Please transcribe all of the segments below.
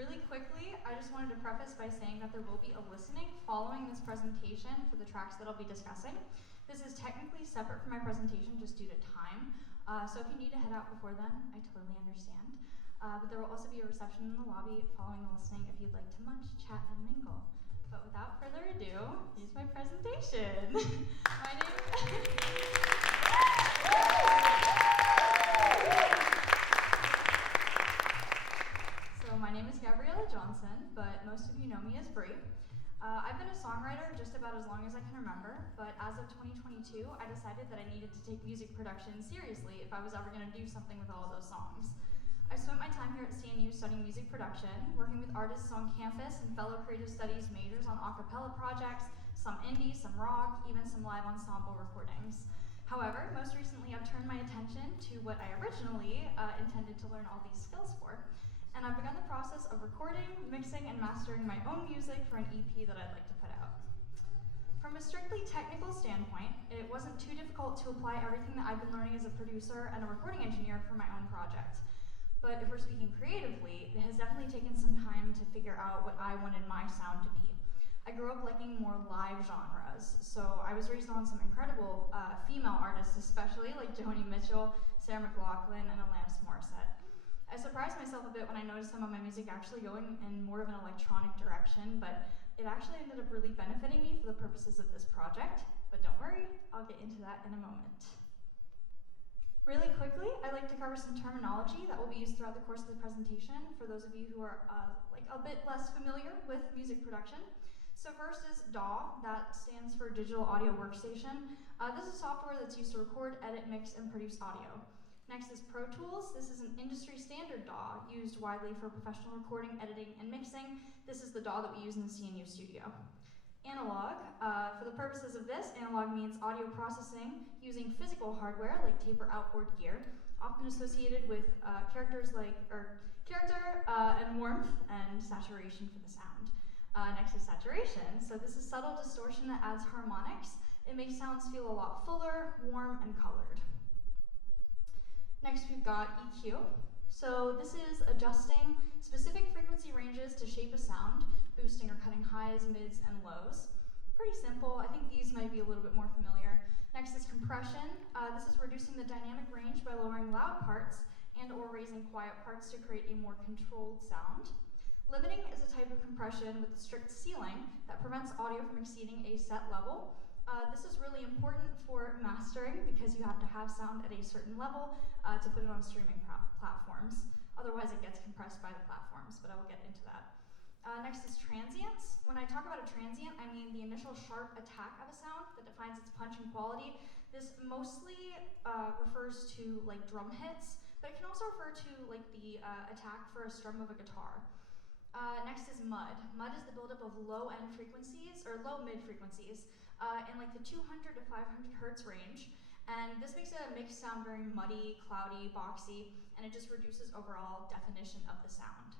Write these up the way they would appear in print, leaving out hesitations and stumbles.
Really quickly, I just wanted to preface by saying that there will be a listening following this presentation for the tracks that I'll be discussing. This is technically separate from my presentation just due to time, so if you need to head out before then, I totally understand. But there will also be a reception in the lobby following the listening if you'd like to munch, chat, and mingle. But without further ado, here's my presentation. My name My name is Gabriella Johnson, but most of you know me as Bri. I've been a songwriter just about as long as I can remember, but as of 2022, I decided that I needed to take music production seriously if I was ever going to do something with all of those songs. I spent my time here at CNU studying music production, working with artists on campus and fellow creative studies majors on a cappella projects, some indie, some rock, even some live ensemble recordings. However, most recently I've turned my attention to what I originally intended to learn all these skills for. And I've begun the process of recording, mixing, and mastering my own music for an EP that I'd like to put out. From a strictly technical standpoint, it wasn't too difficult to apply everything that I've been learning as a producer and a recording engineer for my own project. But if we're speaking creatively, it has definitely taken some time to figure out what I wanted my sound to be. I grew up liking more live genres, so I was raised on some incredible female artists, especially like Joni Mitchell, Sarah McLachlan, and Alanis Morissette. I surprised myself a bit when I noticed some of my music actually going in more of an electronic direction, but it actually ended up really benefiting me for the purposes of this project. But don't worry, I'll get into that in a moment. Really quickly, I'd like to cover some terminology that will be used throughout the course of the presentation for those of you who are a bit less familiar with music production. So first is DAW, that stands for Digital Audio Workstation. This is software that's used to record, edit, mix, and produce audio. Next is Pro Tools. This is an industry standard DAW used widely for professional recording, editing, and mixing. This is the DAW that we use in the CNU studio. Analog, for the purposes of this, analog means audio processing using physical hardware like tape or outboard gear, often associated with character and warmth and saturation for the sound. Next is saturation. So this is subtle distortion that adds harmonics. It makes sounds feel a lot fuller, warm, and colored. Next, we've got EQ. So this is adjusting specific frequency ranges to shape a sound, boosting or cutting highs, mids, and lows. Pretty simple. I think these might be a little bit more familiar. Next is compression. This is reducing the dynamic range by lowering loud parts and or raising quiet parts to create a more controlled sound. Limiting is a type of compression with a strict ceiling that prevents audio from exceeding a set level. This is really important for mastering because you have to have sound at a certain level to put it on streaming platforms. Otherwise, it gets compressed by the platforms, but I will get into that. Next is transients. When I talk about a transient, I mean the initial sharp attack of a sound that defines its punch and quality. This mostly refers to like drum hits, but it can also refer to like the attack for a strum of a guitar. Next is mud. Mud is the buildup of low-end frequencies, or low-mid frequencies, in like the 200 to 500 hertz range. And this makes a mix sound very muddy, cloudy, boxy, and it just reduces overall definition of the sound.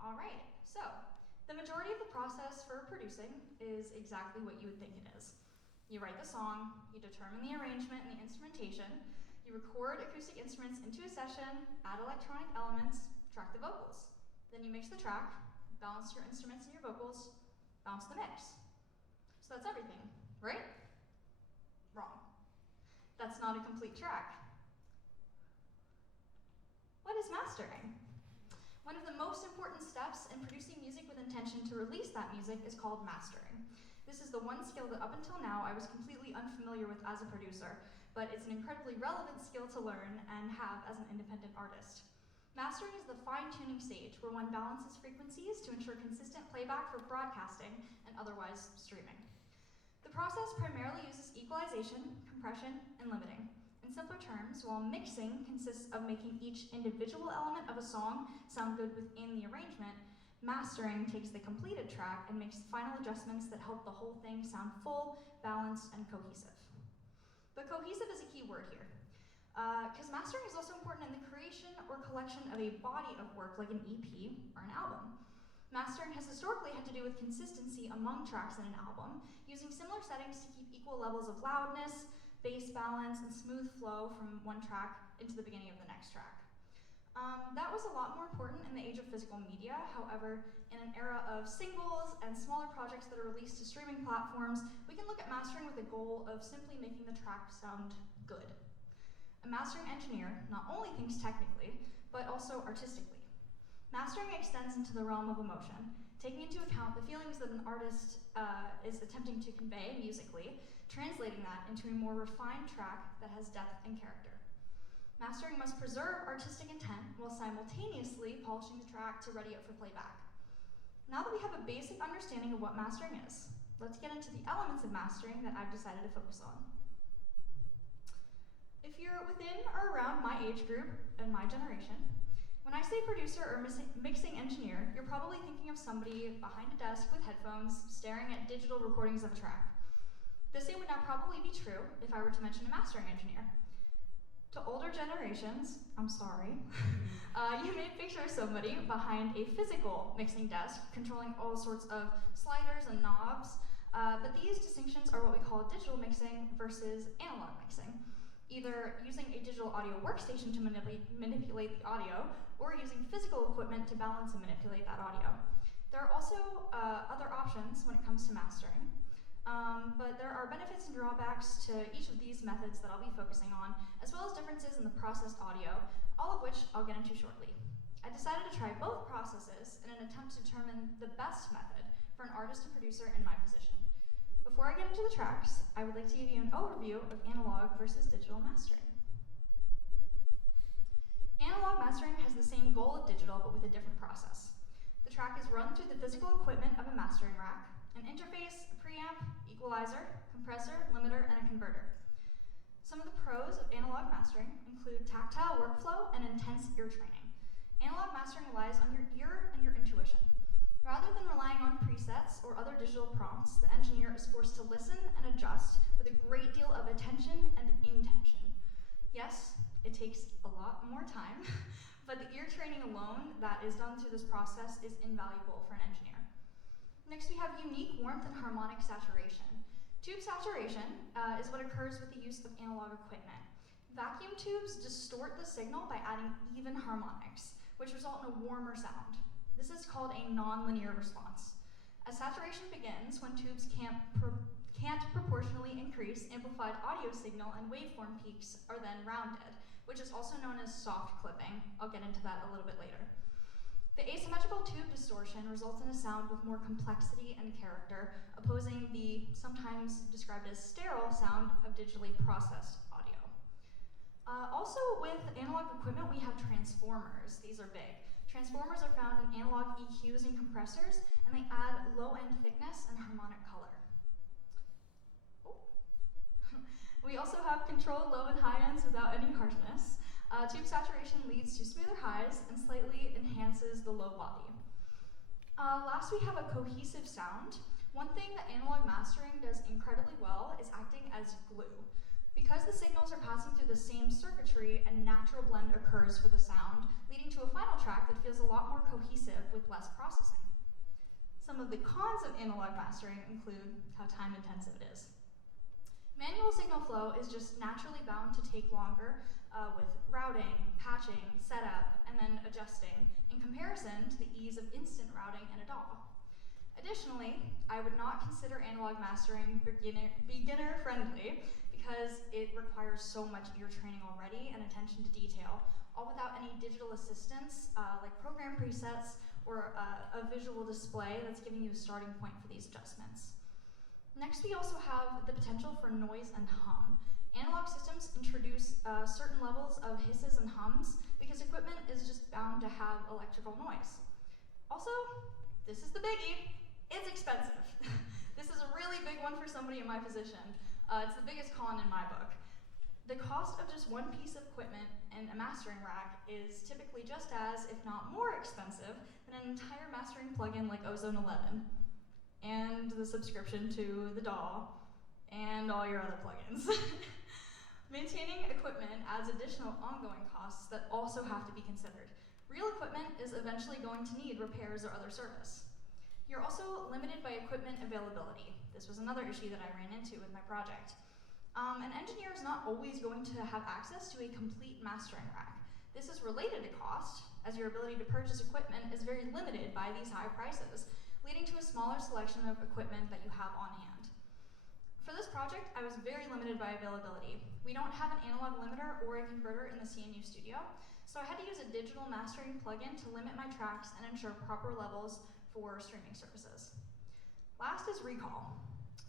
All right, so the majority of the process for producing is exactly what you would think it is. You write the song, you determine the arrangement and the instrumentation, you record acoustic instruments into a session, add electronic elements, track the vocals. Then you mix the track, balance your instruments and your vocals, bounce the mix. So that's everything, right? Wrong. That's not a complete track. What is mastering? One of the most important steps in producing music with intention to release that music is called mastering. This is the one skill that up until now I was completely unfamiliar with as a producer, but it's an incredibly relevant skill to learn and have as an independent artist. Mastering is the fine-tuning stage where one balances frequencies to ensure consistent playback for broadcasting and otherwise streaming. The process primarily uses equalization, compression, and limiting. In simpler terms, while mixing consists of making each individual element of a song sound good within the arrangement, mastering takes the completed track and makes final adjustments that help the whole thing sound full, balanced, and cohesive. But cohesive is a key word here. Because mastering is also important in the creation or collection of a body of work like an EP or an album. Mastering has historically had to do with consistency among tracks in an album, using similar settings to keep equal levels of loudness, bass balance, and smooth flow from one track into the beginning of the next track. That was a lot more important in the age of physical media. However, in an era of singles and smaller projects that are released to streaming platforms, we can look at mastering with the goal of simply making the track sound good. A mastering engineer not only thinks technically, but also artistically. Mastering extends into the realm of emotion, taking into account the feelings that an artist is attempting to convey musically, translating that into a more refined track that has depth and character. Mastering must preserve artistic intent while simultaneously polishing the track to ready it for playback. Now that we have a basic understanding of what mastering is, let's get into the elements of mastering that I've decided to focus on. If you're within or around my age group and my generation, when I say producer or mixing engineer, you're probably thinking of somebody behind a desk with headphones staring at digital recordings of a track. The same would now probably be true if I were to mention a mastering engineer. To older generations, I'm sorry, you may picture somebody behind a physical mixing desk controlling all sorts of sliders and knobs, but these distinctions are what we call digital mixing versus analog mixing, either using a digital audio workstation to manipulate the audio or using physical equipment to balance and manipulate that audio. There are also other options when it comes to mastering. But there are benefits and drawbacks to each of these methods that I'll be focusing on, as well as differences in the processed audio, all of which I'll get into shortly. I decided to try both processes in an attempt to determine the best method for an artist and producer in my position. Before I get into the tracks, I would like to give you an overview of analog versus digital mastering. Analog mastering has the same goal of digital, but with a different process. The track is run through the physical equipment of a mastering rack, an interface, a preamp, equalizer, compressor, limiter, and a converter. Some of the pros of analog mastering include tactile workflow and intense ear training. Analog mastering relies on your ear and your intuition. Rather than relying on presets or other digital prompts, the engineer is forced to listen and adjust with a great deal of attention and intention. Yes, it takes a lot more time, but the ear training alone that is done through this process is invaluable for an engineer. Next, we have unique warmth and harmonic saturation. Tube saturation is what occurs with the use of analog equipment. Vacuum tubes distort the signal by adding even harmonics, which result in a warmer sound. This is called a nonlinear response. As saturation begins, when tubes can't proportionally increase, amplified audio signal and waveform peaks are then rounded, which is also known as soft clipping. I'll get into that a little bit later. The asymmetrical tube distortion results in a sound with more complexity and character, opposing the sometimes described as sterile sound of digitally processed audio. Also with analog equipment, we have transformers. These are big. Transformers are found in analog EQs and compressors, and they add low-end thickness and harmonic color. Oh. We also have controlled low and high ends without any harshness. Tube saturation leads to smoother highs and slightly enhances the low body. Last, we have a cohesive sound. One thing that analog mastering does incredibly well is acting as glue. Because the signals are passing through the same circuitry, a natural blend occurs for the sound, leading to a final track that feels a lot more cohesive with less processing. Some of the cons of analog mastering include how time-intensive it is. Manual signal flow is just naturally bound to take longer with routing, patching, setup, and then adjusting, in comparison to the ease of instant routing in a DAW. Additionally, I would not consider analog mastering beginner friendly because it requires so much ear training already and attention to detail, all without any digital assistance like program presets or a visual display that's giving you a starting point for these adjustments. Next, we also have the potential for noise and hum. Analog systems introduce certain levels of hisses and hums because equipment is just bound to have electrical noise. Also, this is the biggie, it's expensive. This is a really big one for somebody in my position. It's the biggest con in my book. The cost of just one piece of equipment in a mastering rack is typically just as, if not more expensive, than an entire mastering plugin like Ozone 11, and the subscription to the DAW, and all your other plugins. Maintaining equipment adds additional ongoing costs that also have to be considered. Real equipment is eventually going to need repairs or other service. You're also limited by equipment availability. This was another issue that I ran into with my project. An engineer is not always going to have access to a complete mastering rack. This is related to cost, as your ability to purchase equipment is very limited by these high prices, leading to a smaller selection of equipment that you have on hand. For this project, I was very limited by availability. We don't have an analog limiter or a converter in the CNU studio, so I had to use a digital mastering plugin to limit my tracks and ensure proper levels for streaming services. Last is recall.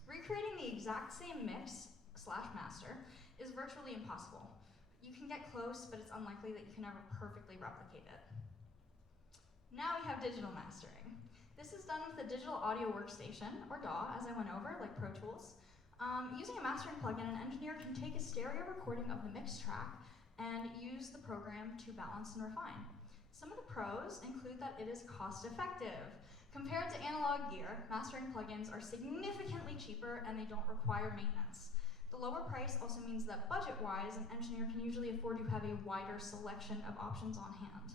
Recreating the exact same mix/master is virtually impossible. You can get close, but it's unlikely that you can ever perfectly replicate it. Now we have digital mastering. This is done with a digital audio workstation, or DAW, as I went over, like Pro Tools. Using a mastering plugin, an engineer can take a stereo recording of the mixed track and use the program to balance and refine. Some of the pros include that it is cost effective. Compared to analog gear, mastering plugins are significantly cheaper and they don't require maintenance. The lower price also means that budget-wise, an engineer can usually afford to have a wider selection of options on hand.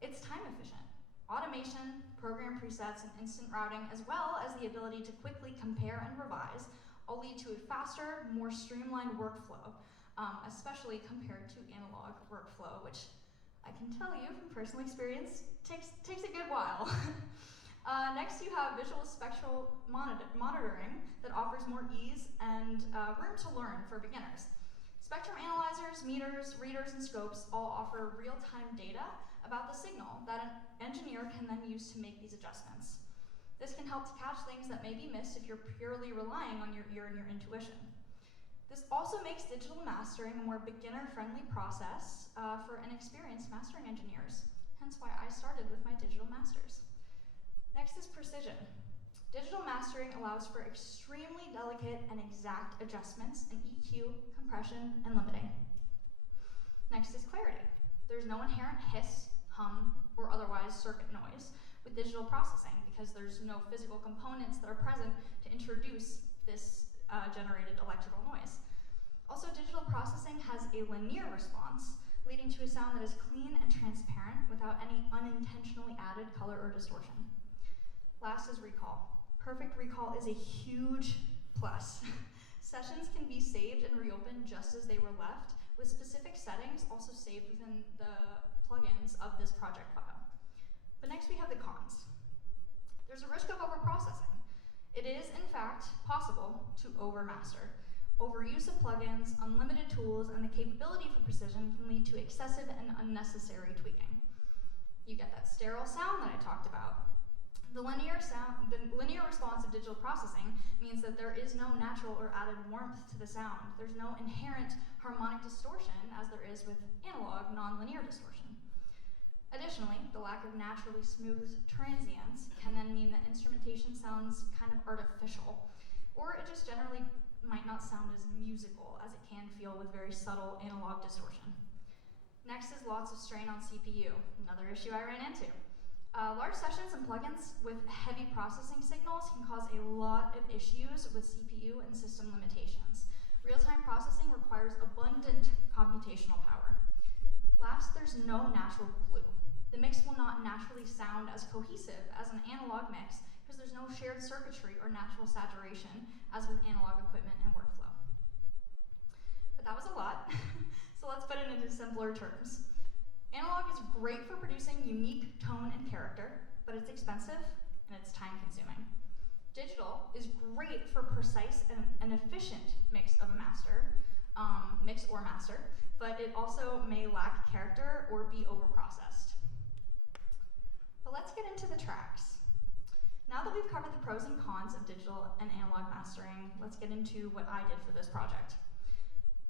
It's time efficient. Automation, program presets, and instant routing, as well as the ability to quickly compare and revise, all lead to a faster, more streamlined workflow, especially compared to analog workflow, which I can tell you from personal experience takes a good while. Next, you have visual spectral monitoring that offers more ease and room to learn for beginners. Spectrum analyzers, meters, readers, and scopes all offer real-time data about the signal that an engineer can then use to make these adjustments. This can help to catch things that may be missed if you're purely relying on your ear and your intuition. This also makes digital mastering a more beginner-friendly process for inexperienced mastering engineers, hence why I started with my digital masters. Next is precision. Digital mastering allows for extremely delicate and exact adjustments in EQ, compression, and limiting. Next is clarity. There's no inherent hiss, hum, or otherwise circuit noise with digital processing because there's no physical components that are present to introduce this generated electrical noise. Also, digital processing has a linear response, leading to a sound that is clean and transparent without any unintentionally added color or distortion. Last is recall. Perfect recall is a huge plus. Sessions can be saved and reopened just as they were left, with specific settings also saved within the plugins of this project file. But next we have the cons. There's a risk of overprocessing. It is, in fact, possible to overmaster. Overuse of plugins, unlimited tools, and the capability for precision can lead to excessive and unnecessary tweaking. You get that sterile sound that I talked about. The linear response of digital processing means that there is no natural or added warmth to the sound. There's no inherent harmonic distortion as there is with analog nonlinear distortion. Additionally, the lack of naturally smooth transients can then mean that instrumentation sounds kind of artificial, or it just generally might not sound as musical as it can feel with very subtle analog distortion. Next is lots of strain on CPU, another issue I ran into. Large sessions and plugins with heavy processing signals can cause a lot of issues with CPU and system limitations. Real-time processing requires abundant computational power. Last, there's no natural glue. The mix will not naturally sound as cohesive as an analog mix because there's no shared circuitry or natural saturation as with analog equipment and workflow. But that was a lot, so let's put it into simpler terms. Analog is great for producing unique tone and character, but it's expensive and it's time consuming. Digital is great for precise and efficient mix or master, but it also may lack character or be overprocessed. But let's get into the tracks. Now that we've covered the pros and cons of digital and analog mastering, let's get into what I did for this project.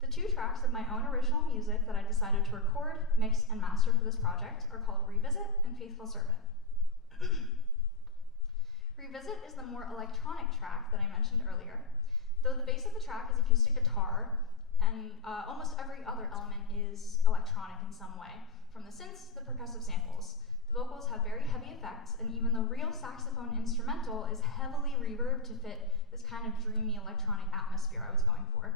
The 2 tracks of my own original music that I decided to record, mix, and master for this project are called Revisit and Faithful Servant. Revisit is the more electronic track that I mentioned earlier. Though the base of the track is acoustic guitar, and almost every other element is electronic in some way, from the synths to the percussive samples. The vocals have very heavy effects, and even the real saxophone instrumental is heavily reverbed to fit this kind of dreamy electronic atmosphere I was going for.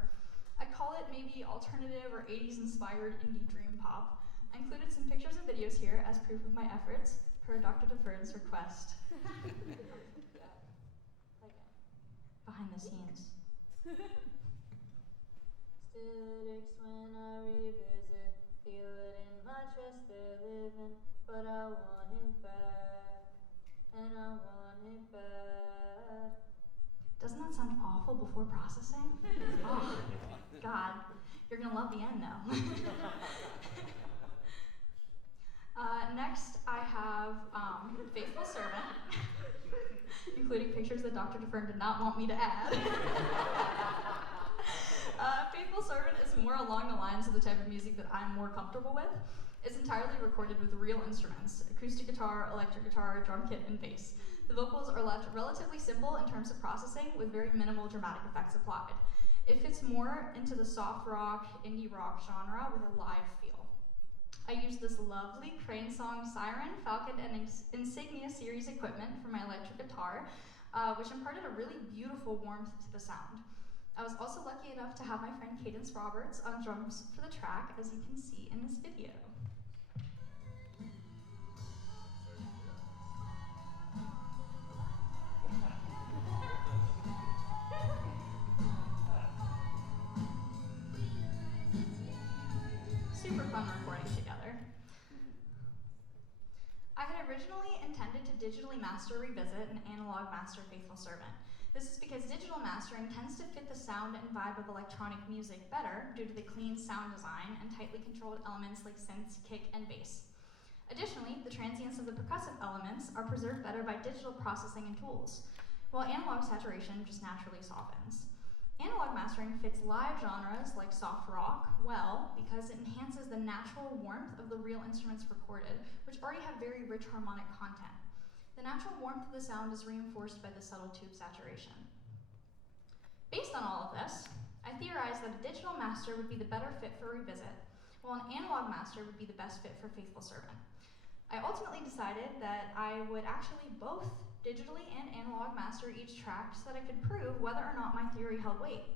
I'd call it maybe alternative or 80s inspired indie dream pop. I included some pictures and videos here as proof of my efforts per Dr. DeFern's request. Yeah. Like behind the scenes. Aesthetics when I revisit Feel it in my chest, they're living, but I want it back, and I want it bad. Doesn't that sound awful before processing? Oh, God. You're gonna love the end though. Next, I have Faithful Servant, including pictures that Dr. DeFern did not want me to add. Faithful Servant is more along the lines of the type of music that I'm more comfortable with. It's entirely recorded with real instruments: acoustic guitar, electric guitar, drum kit, and bass. The vocals are left relatively simple in terms of processing, with very minimal dramatic effects applied. It fits more into the soft rock, indie rock genre with a live feel. I used this lovely Crane Song Siren, Falcon, and Insignia series equipment for my electric guitar, which imparted a really beautiful warmth to the sound. I was also lucky enough to have my friend Cadence Roberts on drums for the track, as you can see in this video. Super fun recording together. I had originally intended to digitally master Revisit and analog master Faithful Servant. This is because digital mastering tends to fit the sound and vibe of electronic music better due to the clean sound design and tightly controlled elements like synths, kick, and bass. Additionally, the transients of the percussive elements are preserved better by digital processing and tools, while analog saturation just naturally softens. Analog mastering fits live genres like soft rock well because it enhances the natural warmth of the real instruments recorded, which already have very rich harmonic content. The natural warmth of the sound is reinforced by the subtle tube saturation. Based on all of this, I theorized that a digital master would be the better fit for Revisit, while an analog master would be the best fit for Faithful Servant. I ultimately decided that I would actually both digitally and analog master each track so that I could prove whether or not my theory held weight.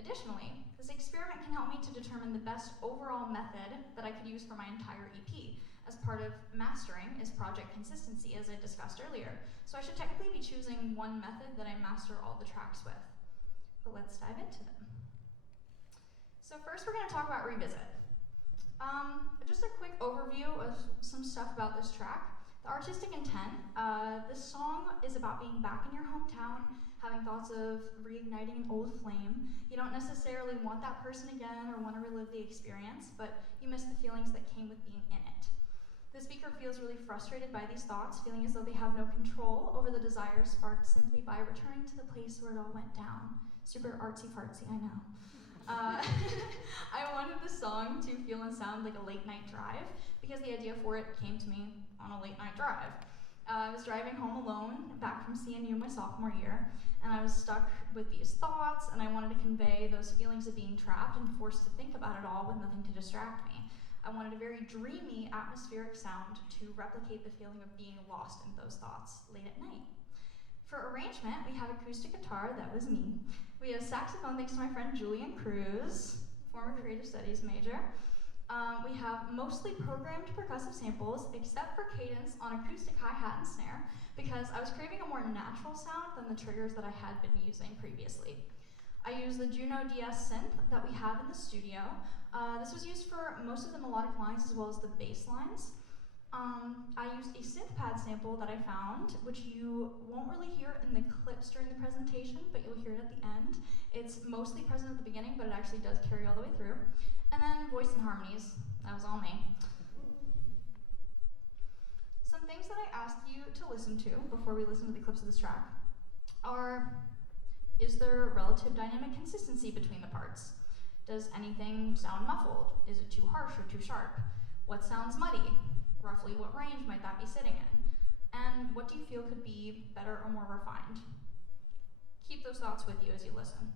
Additionally, this experiment can help me to determine the best overall method that I could use for my entire EP. As part of mastering is project consistency, as I discussed earlier, so I should technically be choosing one method that I master all the tracks with. But let's dive into them. So first we're going to talk about Revisit. Just a quick overview of some stuff about this track. The artistic intent, this song is about being back in your hometown, having thoughts of reigniting an old flame. You don't necessarily want that person again or want to relive the experience, but you miss the feelings that came with being in it. The speaker feels really frustrated by these thoughts, feeling as though they have no control over the desires sparked simply by returning to the place where it all went down. Super artsy-fartsy, I know. I wanted the song to feel and sound like a late night drive because the idea for it came to me on a late night drive. I was driving home alone back from CNU my sophomore year, and I was stuck with these thoughts, and I wanted to convey those feelings of being trapped and forced to think about it all with nothing to distract me. I wanted a very dreamy, atmospheric sound to replicate the feeling of being lost in those thoughts late at night. For arrangement, we have acoustic guitar, that was me. We have saxophone thanks to my friend Julian Cruz, former creative studies major. We have mostly programmed percussive samples, except for cadence on acoustic hi-hat and snare, because I was craving a more natural sound than the triggers that I had been using previously. I used the Juno DS synth that we have in the studio. This was used for most of the melodic lines as well as the bass lines. I used a synth pad sample that I found, which you won't really hear in the clips during the presentation, but you'll hear it at the end. It's mostly present at the beginning, but it actually does carry all the way through. And then voice and harmonies, that was all me. Some things that I asked you to listen to before we listen to the clips of this track are, is there relative dynamic consistency between the parts? Does anything sound muffled? Is it too harsh or too sharp? What sounds muddy? Roughly what range might that be sitting in? And what do you feel could be better or more refined? Keep those thoughts with you as you listen.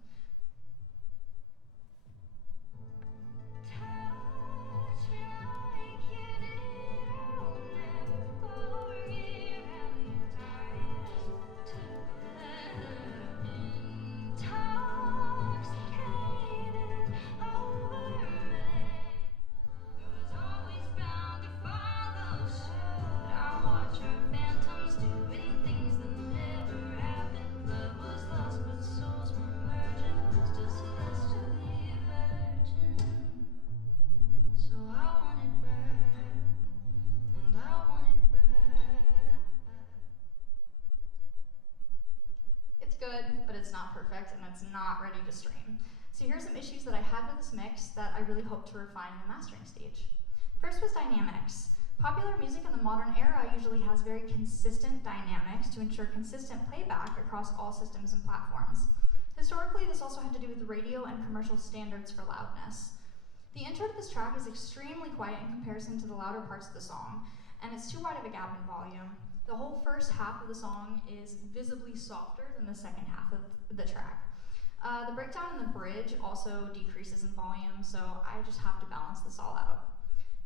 Phantoms doing things that never happened. Love was lost, but souls were merging. not perfect and it's not ready to stream. So here's some issues that I had with this mix that I really hope to refine in the mastering stage. First was dynamics. Popular music in the modern era usually has very consistent dynamics to ensure consistent playback across all systems and platforms. Historically, this also had to do with radio and commercial standards for loudness. The intro to this track is extremely quiet in comparison to the louder parts of the song, and it's too wide of a gap in volume. The whole first half of the song is visibly softer than the second half of the track. The breakdown in the bridge also decreases in volume, so I just have to balance this all out.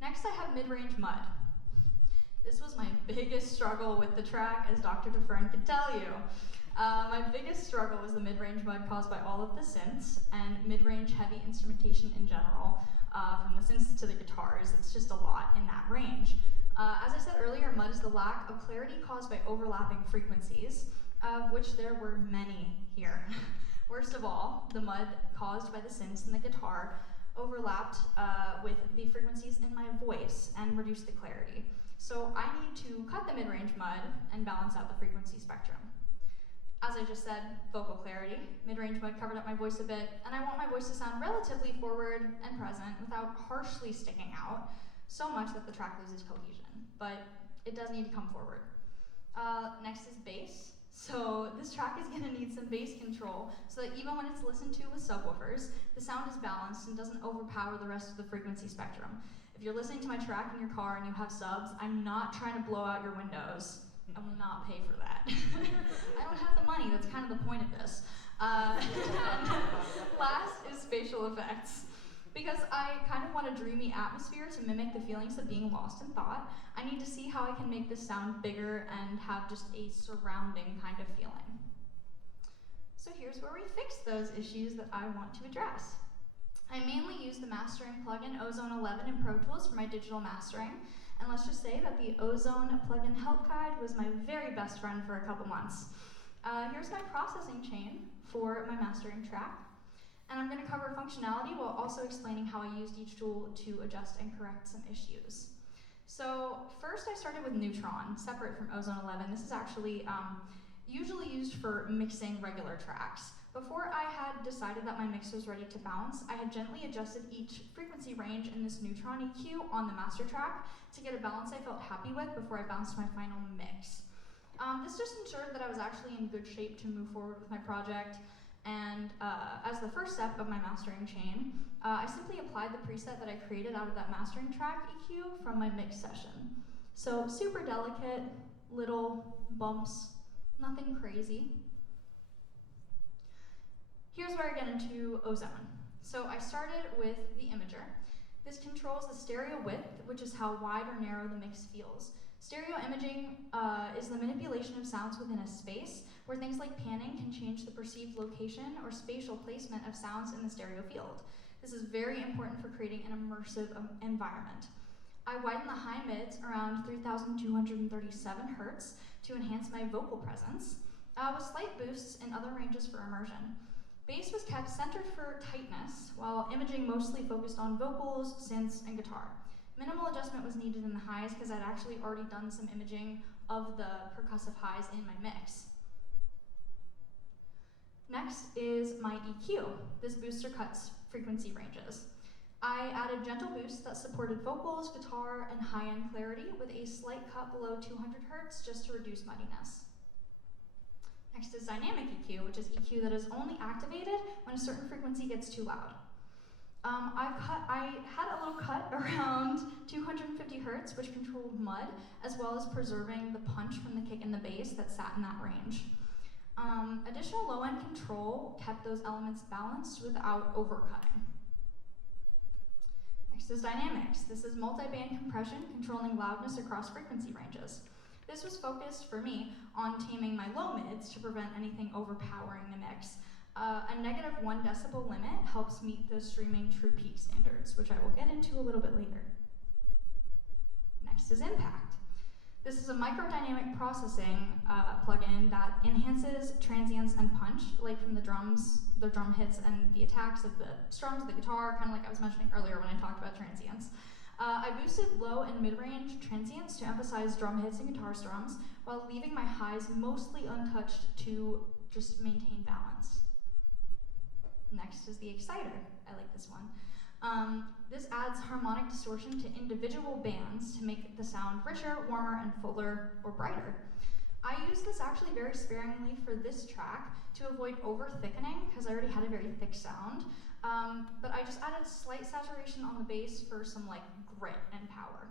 Next, I have mid-range mud. This was my biggest struggle with the track, as Dr. DeFern could tell you. My biggest struggle was the mid-range mud caused by all of the synths and mid-range heavy instrumentation in general, from the synths to the guitars. It's just a lot in that range. As I said earlier, mud is the lack of clarity caused by overlapping frequencies, of which there were many here. Worst of all, the mud caused by the synths and the guitar overlapped with the frequencies in my voice and reduced the clarity. So I need to cut the mid-range mud and balance out the frequency spectrum. As I just said, vocal clarity. Mid-range mud covered up my voice a bit, and I want my voice to sound relatively forward and present without harshly sticking out, so much that the track loses cohesion, but it does need to come forward. Next is bass. So this track is gonna need some bass control so that even when it's listened to with subwoofers, the sound is balanced and doesn't overpower the rest of the frequency spectrum. If you're listening to my track in your car and you have subs, I'm not trying to blow out your windows. I will not pay for that. I don't have the money, that's kind of the point of this. Last is spatial effects. Because I kind of want a dreamy atmosphere to mimic the feelings of being lost in thought, I need to see how I can make this sound bigger and have just a surrounding kind of feeling. So here's where we fix those issues that I want to address. I mainly use the mastering plugin Ozone 11 in Pro Tools for my digital mastering, and let's just say that the Ozone plugin help guide was my very best friend for a couple months. Here's my processing chain for my mastering track. And I'm going to cover functionality while also explaining how I used each tool to adjust and correct some issues. So first I started with Neutron, separate from Ozone 11. This is actually usually used for mixing regular tracks. Before I had decided that my mix was ready to bounce, I had gently adjusted each frequency range in this Neutron EQ on the master track to get a balance I felt happy with before I bounced my final mix. This just ensured that I was actually in good shape to move forward with my project. And as the first step of my mastering chain, I simply applied the preset that I created out of that mastering track EQ from my mix session. So super delicate, little bumps, nothing crazy. Here's where I get into Ozone. So I started with the imager. This controls the stereo width, which is how wide or narrow the mix feels. Stereo imaging is the manipulation of sounds within a space, where things like panning can change the perceived location or spatial placement of sounds in the stereo field. This is very important for creating an immersive environment. I widen the high mids around 3,237 Hertz to enhance my vocal presence, with slight boosts in other ranges for immersion. Bass was kept centered for tightness, while imaging mostly focused on vocals, synths, and guitar. Minimal adjustment was needed in the highs because I'd actually already done some imaging of the percussive highs in my mix. Next is my EQ. This booster cuts frequency ranges. I added gentle boosts that supported vocals, guitar, and high-end clarity with a slight cut below 200 Hertz just to reduce muddiness. Next is dynamic EQ, which is EQ that is only activated when a certain frequency gets too loud. I had a little cut around 250 Hertz, which controlled mud, as well as preserving the punch from the kick and the bass that sat in that range. Additional low-end control kept those elements balanced without overcutting. Next is dynamics. This is multi-band compression controlling loudness across frequency ranges. This was focused, for me, on taming my low mids to prevent anything overpowering the mix. A -1 decibel limit helps meet the streaming true peak standards, which I will get into a little bit later. Next is impact. This is a microdynamic processing plugin that enhances transients and punch, like from the drums, the drum hits and the attacks of the strums of the guitar, kind of like I was mentioning earlier when I talked about transients. I boosted low and mid-range transients to emphasize drum hits and guitar strums, while leaving my highs mostly untouched to just maintain balance. Next is the exciter. I like this one. This adds harmonic distortion to individual bands to make the sound richer, warmer, and fuller or brighter. I use this actually very sparingly for this track to avoid over-thickening because I already had a very thick sound. But I just added slight saturation on the bass for some like grit and power.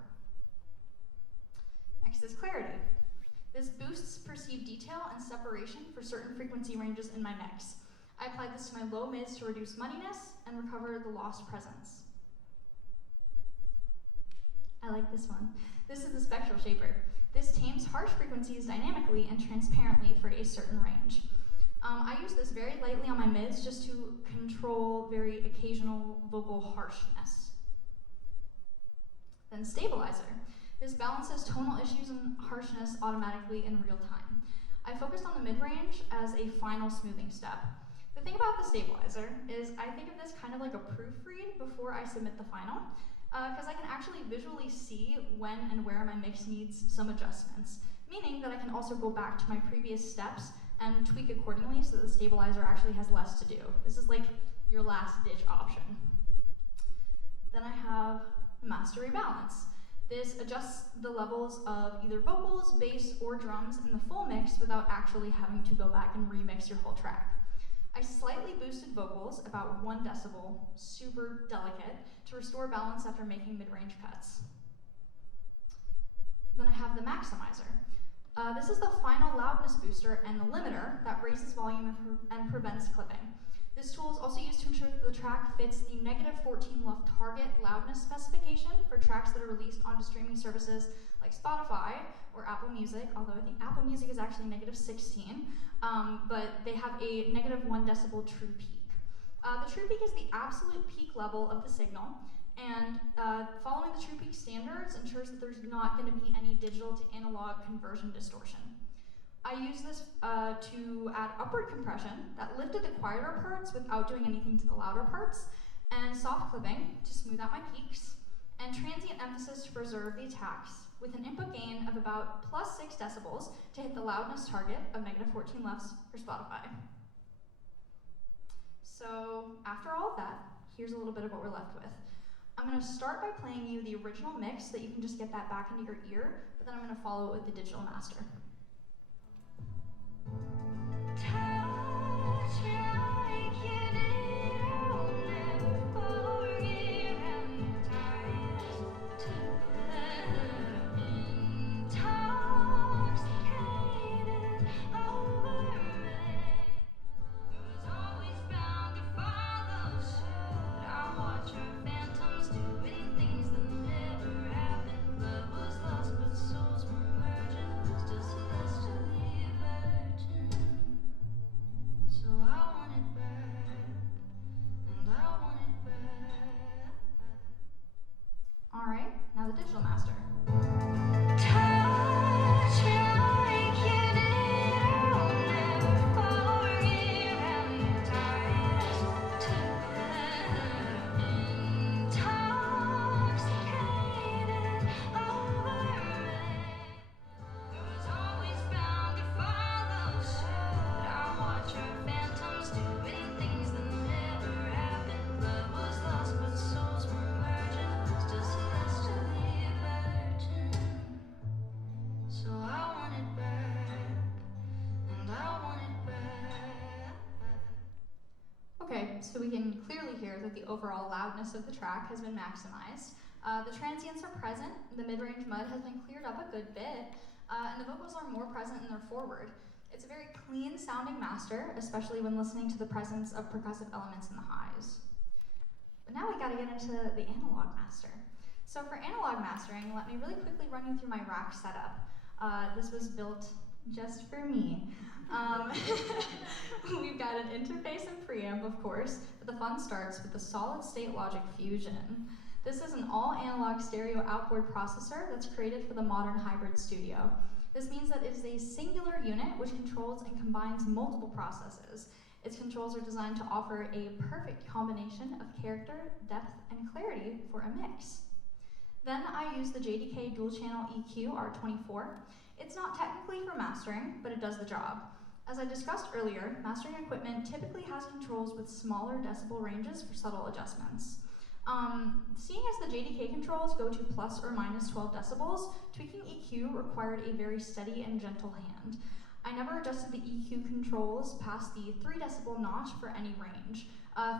Next is clarity. This boosts perceived detail and separation for certain frequency ranges in my mix. I applied this to my low mids to reduce muddiness and recover the lost presence. I like this one. This is the spectral shaper. This tames harsh frequencies dynamically and transparently for a certain range. I use this very lightly on my mids just to control very occasional vocal harshness. Then stabilizer. This balances tonal issues and harshness automatically in real time. I focused on the mid-range as a final smoothing step. The thing about the stabilizer is I think of this kind of like a proofread before I submit the final, because I can actually visually see when and where my mix needs some adjustments, meaning that I can also go back to my previous steps and tweak accordingly so that the stabilizer actually has less to do. This is like your last ditch option. Then I have the master rebalance. This adjusts the levels of either vocals, bass, or drums in the full mix without actually having to go back and remix your whole track. I slightly boosted vocals, about 1 decibel, super delicate, to restore balance after making mid-range cuts. Then I have the maximizer. This is the final loudness booster and the limiter that raises volume and prevents clipping. This tool is also used to ensure that the track fits the -14 left target loudness specification for tracks that are released onto streaming services like Spotify or Apple Music, although I think Apple Music is actually -16, but they have a -1 decibel true peak. The true peak is the absolute peak level of the signal, and following the true peak standards ensures that there's not going to be any digital to analog conversion distortion. I use this to add upward compression that lifted the quieter parts without doing anything to the louder parts, and soft clipping to smooth out my peaks, and transient emphasis to preserve the attacks, with an input gain of about +6 decibels to hit the loudness target of -14 lefts for Spotify. So after all of that, here's a little bit of what we're left with. I'm going to start by playing you the original mix so that you can just get that back into your ear, but then I'm going to follow it with the digital master. Touch me like you did, I'll never forget how you tied us together. Intoxicated over rain. I was always bound to follow suit. I watch our phantoms doing things that never happened. Love was lost, but souls were merging, still celestially virgin. So I want it back, and I want it back. Alright, now the digital master. Touch me like you did, I'll never forget how you tied us together. Intoxicated over rain. I was always bound to follow suit. I watch our phantoms doing things that never happened. Love was lost, but souls were merging, still celestially virgin. So I want it back, and I want it back. Okay, so we can clearly hear that the overall loudness of the track has been maximized. The transients are present, the mid-range mud has been cleared up a good bit, and the vocals are more present in their forward. It's a very clean sounding master, especially when listening to the presence of percussive elements in the highs. But now we gotta get into the analog master. So for analog mastering, let me really quickly run you through my rack setup. This was built just for me. We've got an interface and preamp, of course, but the fun starts with the solid state logic fusion. This is an all analog stereo outboard processor that's created for the modern hybrid studio. This means that it is a singular unit which controls and combines multiple processes. Its controls are designed to offer a perfect combination of character, depth, and clarity for a mix. Then I use the JDK dual channel EQ R24. It's not technically for mastering, but it does the job. As I discussed earlier, mastering equipment typically has controls with smaller decibel ranges for subtle adjustments. Seeing as the JDK controls go to plus or minus 12 decibels, tweaking EQ required a very steady and gentle hand. I never adjusted the EQ controls past the 3 decibel notch for any range.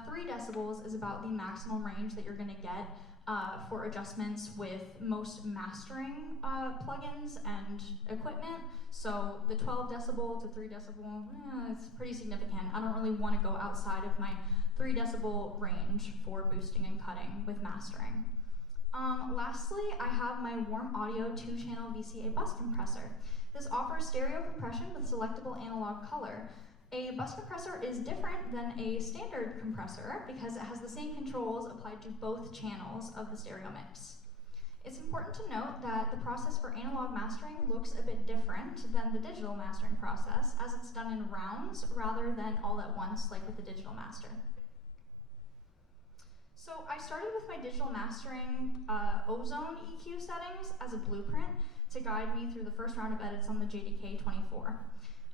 3 decibels is about the maximum range that you're gonna get for adjustments with most mastering plugins and equipment. So the 12 decibel to 3 decibel, it's pretty significant. I don't really want to go outside of my 3 decibel range for boosting and cutting with mastering. Lastly, I have my Warm Audio 2-channel VCA bus compressor. This offers stereo compression with selectable analog color. A bus compressor is different than a standard compressor because it has the same controls applied to both channels of the stereo mix. It's important to note that the process for analog mastering looks a bit different than the digital mastering process, as it's done in rounds rather than all at once like with the digital master. So I started with my digital mastering ozone EQ settings as a blueprint to guide me through the first round of edits on the JDK 24.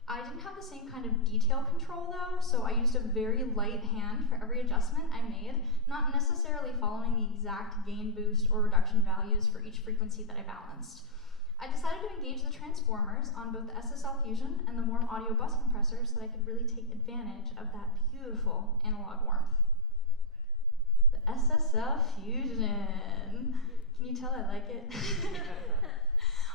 I didn't have the same kind of detail control though, so I used a very light hand for every adjustment I made, not necessarily following the exact gain boost or reduction values for each frequency that I balanced. I decided to engage the transformers on both the SSL Fusion and the Warm Audio bus compressor so that I could really take advantage of that beautiful analog warmth. The SSL Fusion. Can you tell I like it?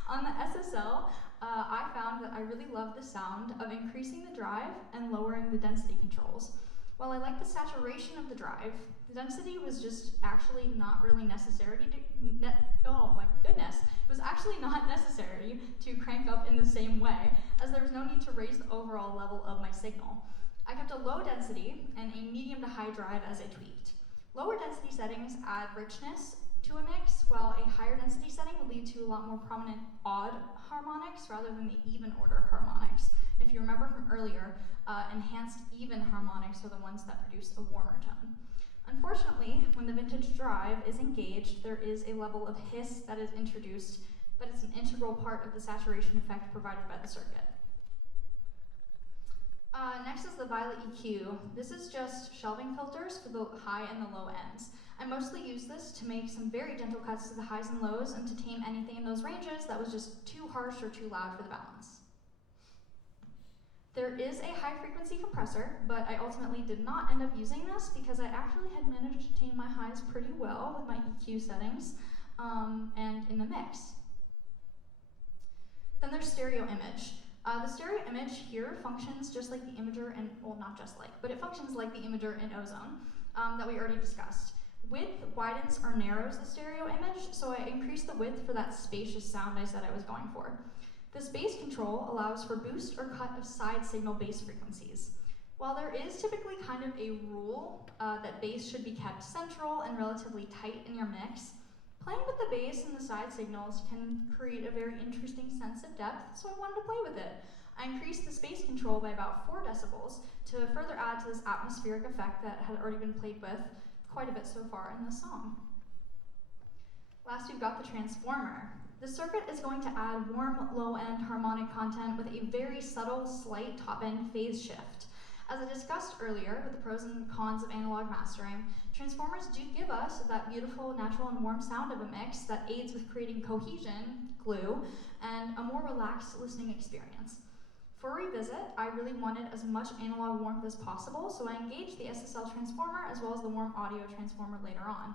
On the SSL, I found that I really loved the sound of increasing the drive and lowering the density controls. While I liked the saturation of the drive, the density was just actually not really necessary to, oh my goodness, it was actually not necessary to crank up in the same way, as there was no need to raise the overall level of my signal. I kept a low density and a medium to high drive as I tweaked. Lower density settings add richness to a mix, while a higher density setting would lead to a lot more prominent odd harmonics rather than the even order harmonics. And if you remember from earlier, enhanced even harmonics are the ones that produce a warmer tone. Unfortunately, when the vintage drive is engaged, there is a level of hiss that is introduced, but it's an integral part of the saturation effect provided by the circuit. Next is the Violet EQ. This is just shelving filters for the high and the low ends. I mostly use this to make some very gentle cuts to the highs and lows and to tame anything in those ranges that was just too harsh or too loud for the balance. There is a high frequency compressor, but I ultimately did not end up using this because I actually had managed to tame my highs pretty well with my EQ settings and in the mix. Then there's stereo image. The stereo image here functions just like the imager and, well, not just like, but it functions like the imager in Ozone that we already discussed. Width widens or narrows the stereo image, so I increased the width for that spacious sound I said I was going for. The space control allows for boost or cut of side signal bass frequencies. While there is typically kind of a rule that bass should be kept central and relatively tight in your mix, playing with the bass and the side signals can create a very interesting sense of depth, so I wanted to play with it. I increased the space control by about 4 decibels to further add to this atmospheric effect that had already been played with quite a bit so far in this song. Last, we've got the transformer. The circuit is going to add warm, low-end harmonic content with a very subtle, slight top-end phase shift. As I discussed earlier with the pros and cons of analog mastering, transformers do give us that beautiful, natural, and warm sound of a mix that aids with creating cohesion, glue, and a more relaxed listening experience. For Revisit, I really wanted as much analog warmth as possible, so I engaged the SSL transformer as well as the Warm Audio transformer later on.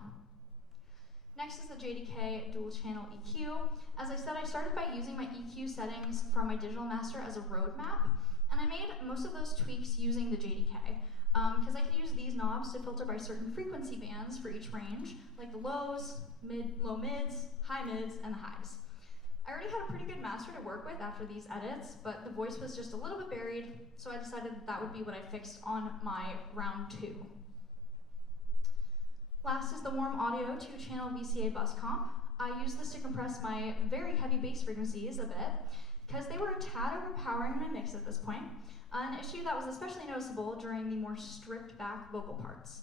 Next is the JDK dual channel EQ. As I said, I started by using my EQ settings from my digital master as a roadmap, and I made most of those tweaks using the JDK, because I could use these knobs to filter by certain frequency bands for each range, like the lows, low mids, high mids, and the highs. I already had a pretty good master to work with after these edits, but the voice was just a little bit buried, so I decided that would be what I fixed on my round 2. Last is the Warm Audio 2-channel VCA bus comp. I used this to compress my very heavy bass frequencies a bit, because they were a tad overpowering my mix at this point, an issue that was especially noticeable during the more stripped back vocal parts.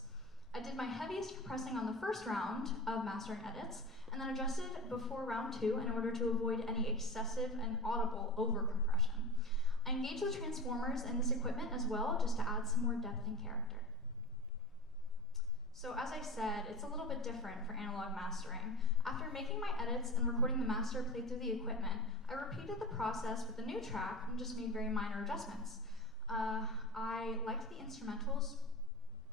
I did my heaviest compressing on the first round of mastering edits, and then adjusted before round 2 in order to avoid any excessive and audible overcompression. I engaged the transformers in this equipment as well, just to add some more depth and character. So as I said, it's a little bit different for analog mastering. After making my edits and recording the master played through the equipment, I repeated the process with the new track and just made very minor adjustments. I liked the instrumentals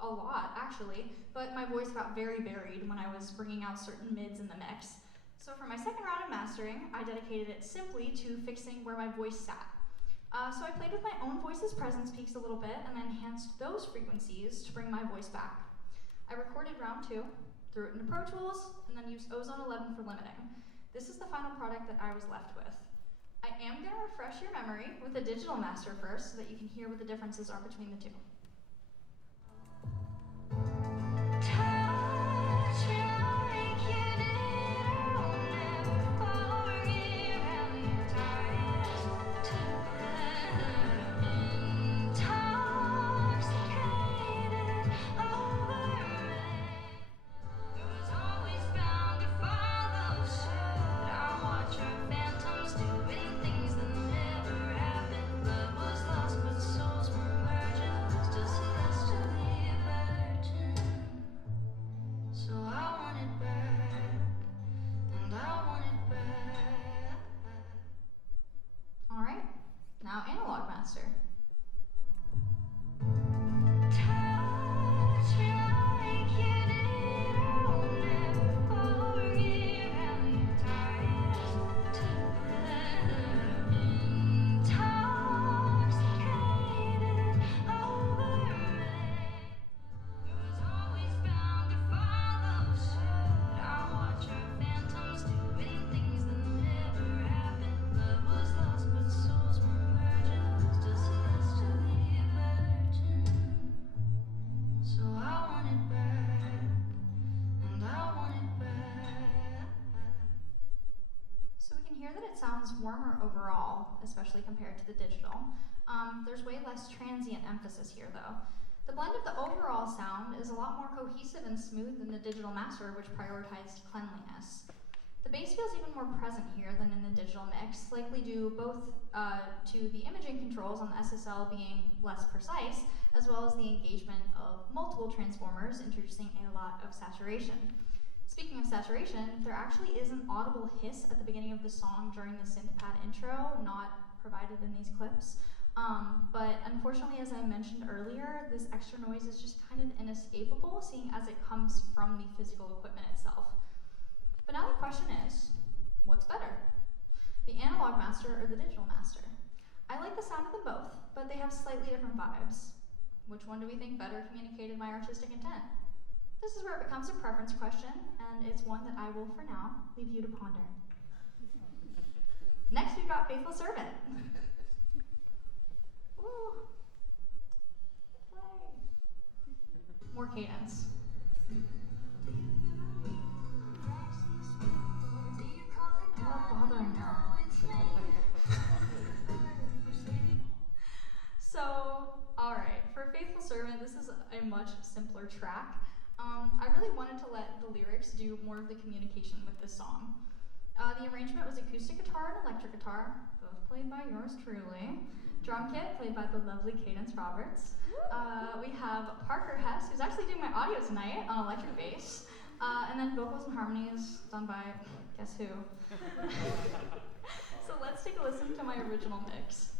a lot, actually, but my voice got very buried when I was bringing out certain mids in the mix. So for my second round of mastering, I dedicated it simply to fixing where my voice sat. So I played with my own voice's presence peaks a little bit and enhanced those frequencies to bring my voice back. I recorded round 2, threw it into Pro Tools, and then used Ozone 11 for limiting. This is the final product that I was left with. I am going to refresh your memory with a digital master first so that you can hear what the differences are between the two. Now analog master. Sounds warmer overall, especially compared to the digital. There's way less transient emphasis here though. The blend of the overall sound is a lot more cohesive and smooth than the digital master, which prioritized cleanliness. The bass feels even more present here than in the digital mix, likely due both to the imaging controls on the SSL being less precise, as well as the engagement of multiple transformers, introducing a lot of saturation. Speaking of saturation, there actually is an audible hiss at the beginning of the song during the synth pad intro, not provided in these clips. But unfortunately, as I mentioned earlier, this extra noise is just kind of inescapable, seeing as it comes from the physical equipment itself. But now the question is, what's better? The analog master or the digital master? I like the sound of them both, but they have slightly different vibes. Which one do we think better communicated my artistic intent? This is where it becomes a preference question, and it's one that I will, for now, leave you to ponder. Next, we've got Faithful Servant. Ooh. Play. More cadence. I love bothering her. So, alright, for Faithful Servant, this is a much simpler track. I really wanted to let the lyrics do more of the communication with this song. The arrangement was acoustic guitar and electric guitar, both played by yours truly. Drum kit played by the lovely Cadence Roberts. We have Parker Hess, who's actually doing my audio tonight on electric bass. And then vocals and harmonies done by, guess who? So let's take a listen to my original mix.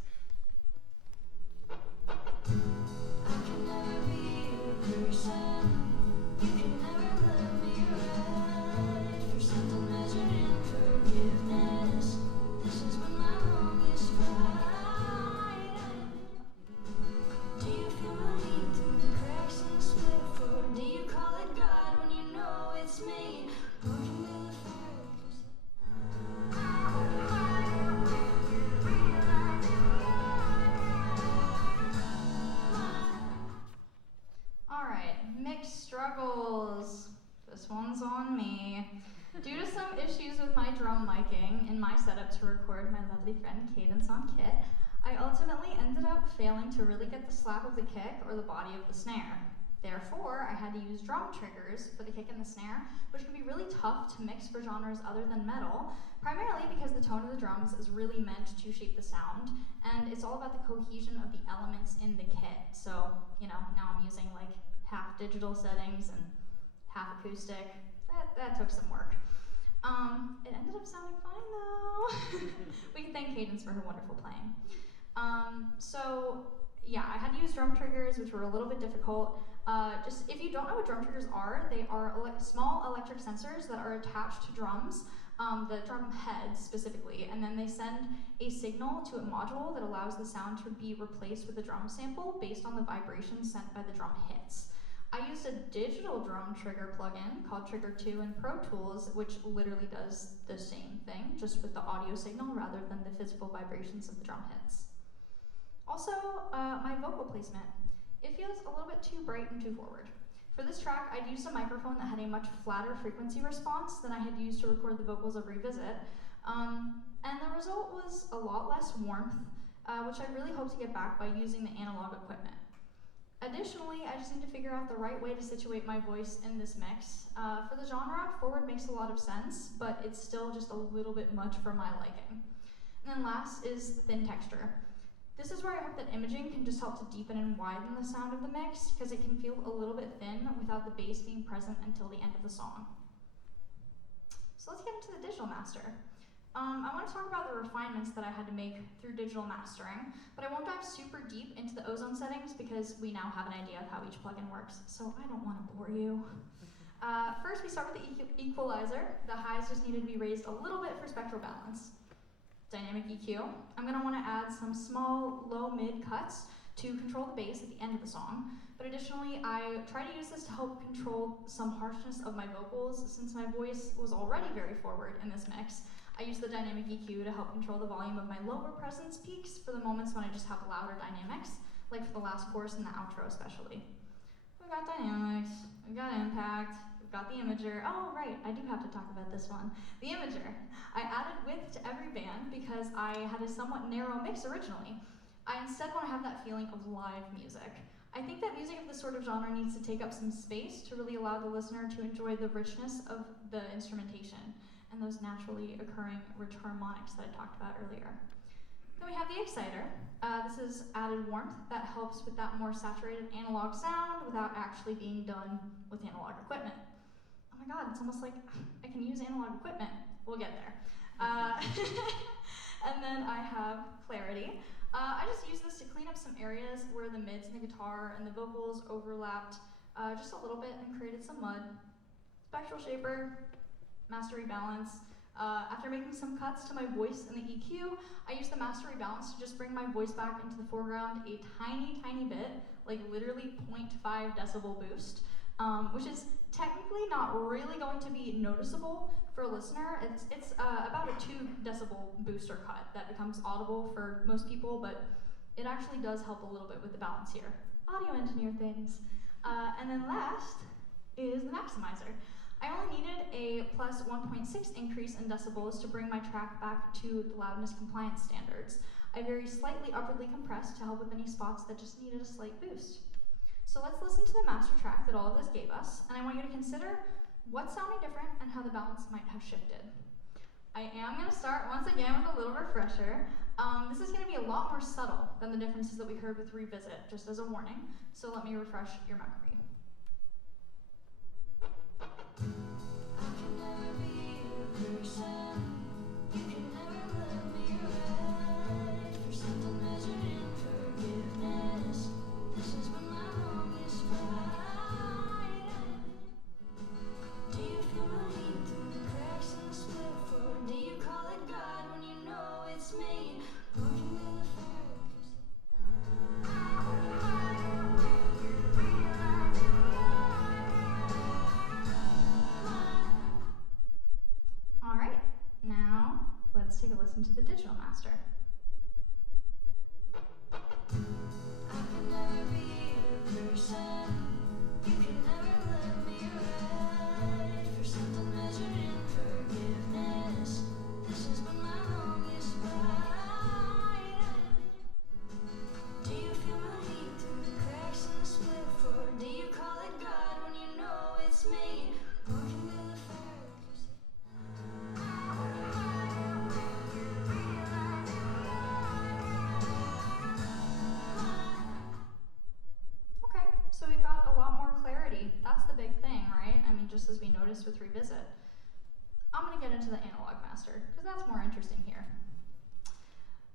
I can never be your person. You can never love me right. For something measured in forgiveness, this has been my longest fight. Do you feel my heat through the cracks in the split floor? Do you call it God when you know it's me? Walking in the fire. Alright, mixed struggles. This one's on me. Due to some issues with my drum miking in my setup to record my lovely friend Cadence on kit, I ultimately ended up failing to really get the slap of the kick or the body of the snare. Therefore, I had to use drum triggers for the kick and the snare, which can be really tough to mix for genres other than metal, primarily because the tone of the drums is really meant to shape the sound, and it's all about the cohesion of the elements in the kit. So, now I'm using like half digital settings and half acoustic. That took some work. It ended up sounding fine though. We can thank Cadence for her wonderful playing. I had to use drum triggers, which were a little bit difficult. Just if you don't know what drum triggers are, they are small electric sensors that are attached to drums, the drum heads specifically, and then they send a signal to a module that allows the sound to be replaced with a drum sample based on the vibrations sent by the drum hits. I used a digital drum trigger plugin called Trigger 2 in Pro Tools, which literally does the same thing, just with the audio signal rather than the physical vibrations of the drum hits. Also, my vocal placement. It feels a little bit too bright and too forward. For this track, I'd used a microphone that had a much flatter frequency response than I had used to record the vocals of Revisit, and the result was a lot less warmth, which I really hope to get back by using the analog equipment. Additionally, I just need to figure out the right way to situate my voice in this mix. For the genre, forward makes a lot of sense, but it's still just a little bit much for my liking. And then last is thin texture. This is where I hope that imaging can just help to deepen and widen the sound of the mix, because it can feel a little bit thin without the bass being present until the end of the song. So let's get into the digital master. I want to talk about the refinements that I had to make through digital mastering, but I won't dive super deep into the ozone settings because we now have an idea of how each plugin works, so I don't want to bore you. First, we start with the equalizer. The highs just needed to be raised a little bit for spectral balance. Dynamic EQ. I'm going to want to add some small low-mid cuts to control the bass at the end of the song, but additionally, I try to use this to help control some harshness of my vocals since my voice was already very forward in this mix. I use the dynamic EQ to help control the volume of my lower presence peaks for the moments when I just have louder dynamics, like for the last chorus and the outro especially. We've got dynamics, we've got impact, we've got the imager. Oh right, I do have to talk about this one. The imager. I added width to every band because I had a somewhat narrow mix originally. I instead want to have that feeling of live music. I think that music of this sort of genre needs to take up some space to really allow the listener to enjoy the richness of the instrumentation and those naturally occurring rich harmonics that I talked about earlier. Then we have the exciter. This is added warmth that helps with that more saturated analog sound without actually being done with analog equipment. Oh my god, it's almost like I can use analog equipment. We'll get there. And then I have clarity. I just use this to clean up some areas where the mids and the guitar and the vocals overlapped just a little bit and created some mud. Spectral shaper, master rebalance. After making some cuts to my voice in the EQ, I use the master rebalance to just bring my voice back into the foreground a tiny, tiny bit, like literally 0.5 decibel boost, which is technically not really going to be noticeable for a listener. It's about a 2 decibel boost or cut that becomes audible for most people, but it actually does help a little bit with the balance here. Audio engineer things. And then last is the maximizer. I only needed a plus 1.6 increase in decibels to bring my track back to the loudness compliance standards. I very slightly upwardly compressed to help with any spots that just needed a slight boost. So let's listen to the master track that all of this gave us, and I want you to consider what's sounding different and how the balance might have shifted. I am going to start once again with a little refresher. This is going to be a lot more subtle than the differences that we heard with Revisit, just as a warning, so let me refresh your memory. I can never be your person. You can never let me ride for something measured in forgiveness. This has been my longest fight. Do you feel the heat through the cracks in the split floor? Do you call it God when you know it's me? Walking through the fire. Alright, now let's take a listen to the digital master. I can never be your person. You can never let me ride for something measured in forgiveness. This has been my longest fight. Do you feel my heat through the cracks in the split floor? Do you call it just as we noticed with Revisit. I'm gonna get into the analog master, because that's more interesting here.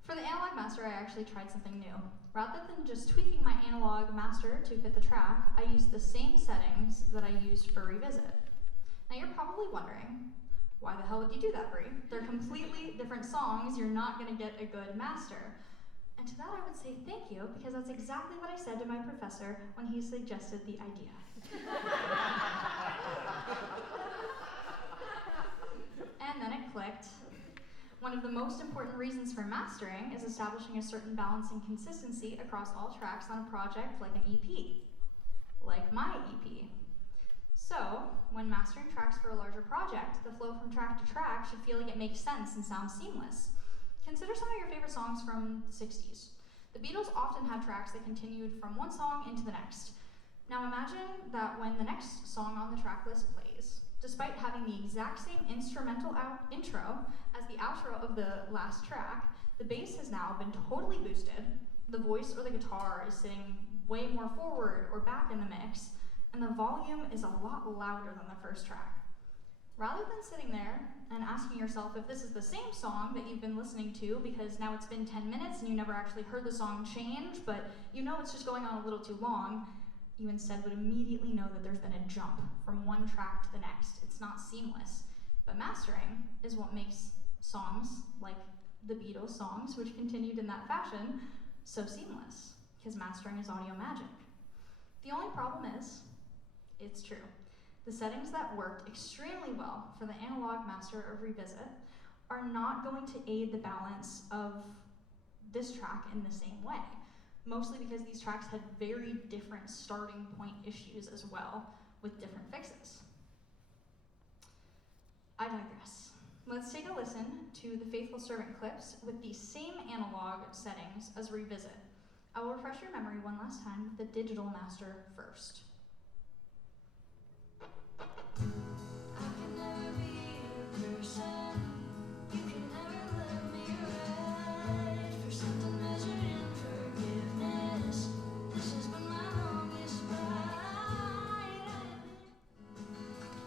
For the analog master, I actually tried something new. Rather than just tweaking my analog master to fit the track, I used the same settings that I used for Revisit. Now you're probably wondering, why the hell would you do that, Bri? They're completely different songs, you're not gonna get a good master. And to that I would say thank you, because that's exactly what I said to my professor when he suggested the idea. And then it clicked. One of the most important reasons for mastering is establishing a certain balance and consistency across all tracks on a project like an EP, like my EP. So, when mastering tracks for a larger project, the flow from track to track should feel like it makes sense and sounds seamless. Consider some of your favorite songs from the 60s. The Beatles often had tracks that continued from one song into the next. Now imagine that when the next song on the track list plays, despite having the exact same instrumental intro as the outro of the last track, the bass has now been totally boosted, the voice or the guitar is sitting way more forward or back in the mix, and the volume is a lot louder than the first track. Rather than sitting there and asking yourself if this is the same song that you've been listening to because now it's been 10 minutes and you never actually heard the song change, but you know it's just going on a little too long, you instead would immediately know that there's been a jump from one track to the next. It's not seamless. But mastering is what makes songs like the Beatles songs, which continued in that fashion, so seamless, because mastering is audio magic. The only problem is, it's true. The settings that worked extremely well for the analog master of Revisit are not going to aid the balance of this track in the same way, mostly because these tracks had very different starting point issues as well, with different fixes. I digress. Let's take a listen to the Faithful Servant clips with the same analog settings as Revisit. I will refresh your memory one last time with the digital master first. I can never be your person. You can never let me ride for something measured in forgiveness. This has been my longest ride.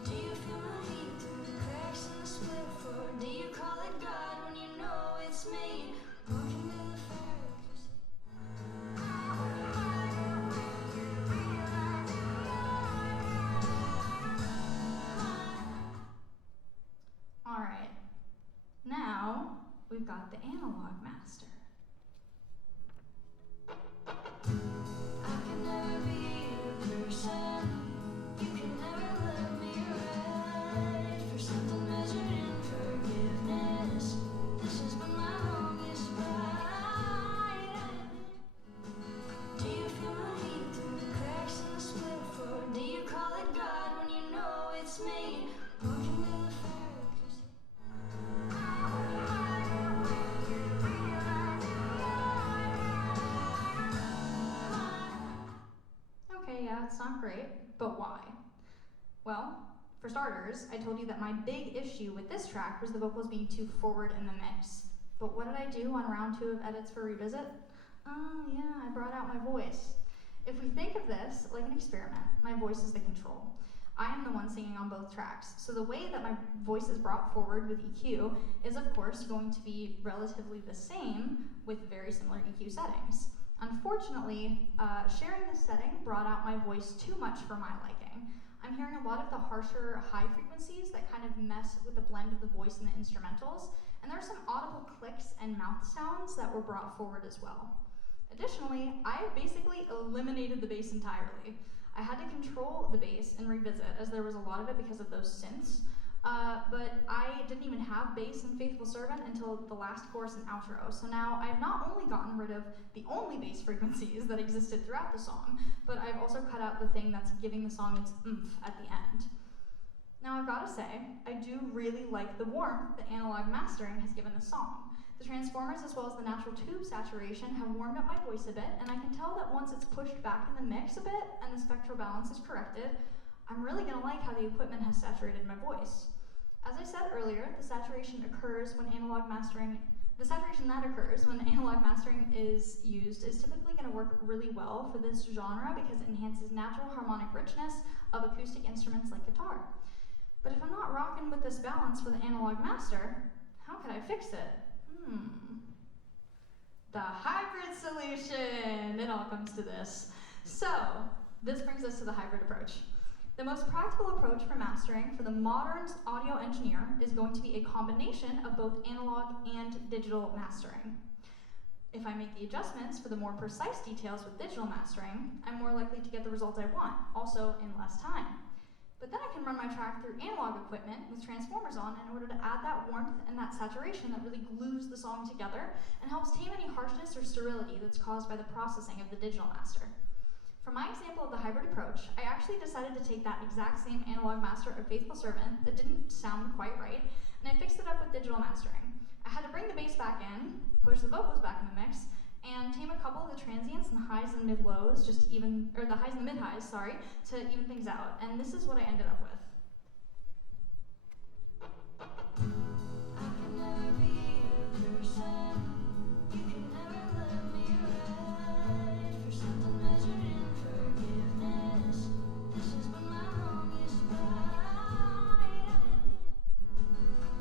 Do you feel my heat through the cracks in the split floor? Do you call it God when you know it's me? Walking to the fire. Alright, now we've got the analog master. I can never be your person. You can never let me ride for something measured in forgiveness. This has been my longest ride. Do you feel my heat through the cracks in the split floor? Do you call it God when you know it's me? Walking to the fire. Okay, yeah, it's not great, but why? Well, for starters, I told you that my big issue with this track was the vocals being too forward in the mix. But what did I do on round 2 of edits for Revisit? Oh yeah, I brought out my voice. If we think of this like an experiment, my voice is the control. I am the one singing on both tracks, so the way that my voice is brought forward with EQ is of course going to be relatively the same with very similar EQ settings. Unfortunately, sharing this setting brought out my voice too much for my liking. I'm hearing a lot of the harsher high frequencies that kind of mess with the blend of the voice and the instrumentals, and there are some audible clicks and mouth sounds that were brought forward as well. Additionally, I basically eliminated the bass entirely. I had to control the bass and Revisit, as there was a lot of it because of those synths, but I didn't even have bass in Faithful Servant until the last chorus and outro. So now I have not only gotten rid of the only bass frequencies that existed throughout the song, but I've also cut out the thing that's giving the song its oomph at the end. Now I've got to say, I do really like the warmth the analog mastering has given the song. The transformers as well as the natural tube saturation have warmed up my voice a bit, and I can tell that once it's pushed back in the mix a bit and the spectral balance is corrected, I'm really going to like how the equipment has saturated my voice. As I said earlier, the saturation that occurs when analog mastering is used is typically going to work really well for this genre because it enhances natural harmonic richness of acoustic instruments like guitar. this balance for the analog master, how could I fix it? The hybrid solution! It all comes to this. So, this brings us to the hybrid approach. The most practical approach for mastering for the modern audio engineer is going to be a combination of both analog and digital mastering. If I make the adjustments for the more precise details with digital mastering, I'm more likely to get the results I want, also in less time. But then I can run my track through analog equipment with transformers on in order to add that warmth and that saturation that really glues the song together and helps tame any harshness or sterility that's caused by the processing of the digital master. For my example of the hybrid approach, I actually decided to take that exact same analog master of Faithful Servant that didn't sound quite right, and I fixed it up with digital mastering. I had to bring the bass back in, push the vocals back in the mix, and tame a couple of the transients and highs and mid-lows, just to even, or the highs and the mid-highs, sorry, to even things out. And this is what I ended up with. I can never be your person. You can never love me right. For something measured in forgiveness, this has been my longest fight.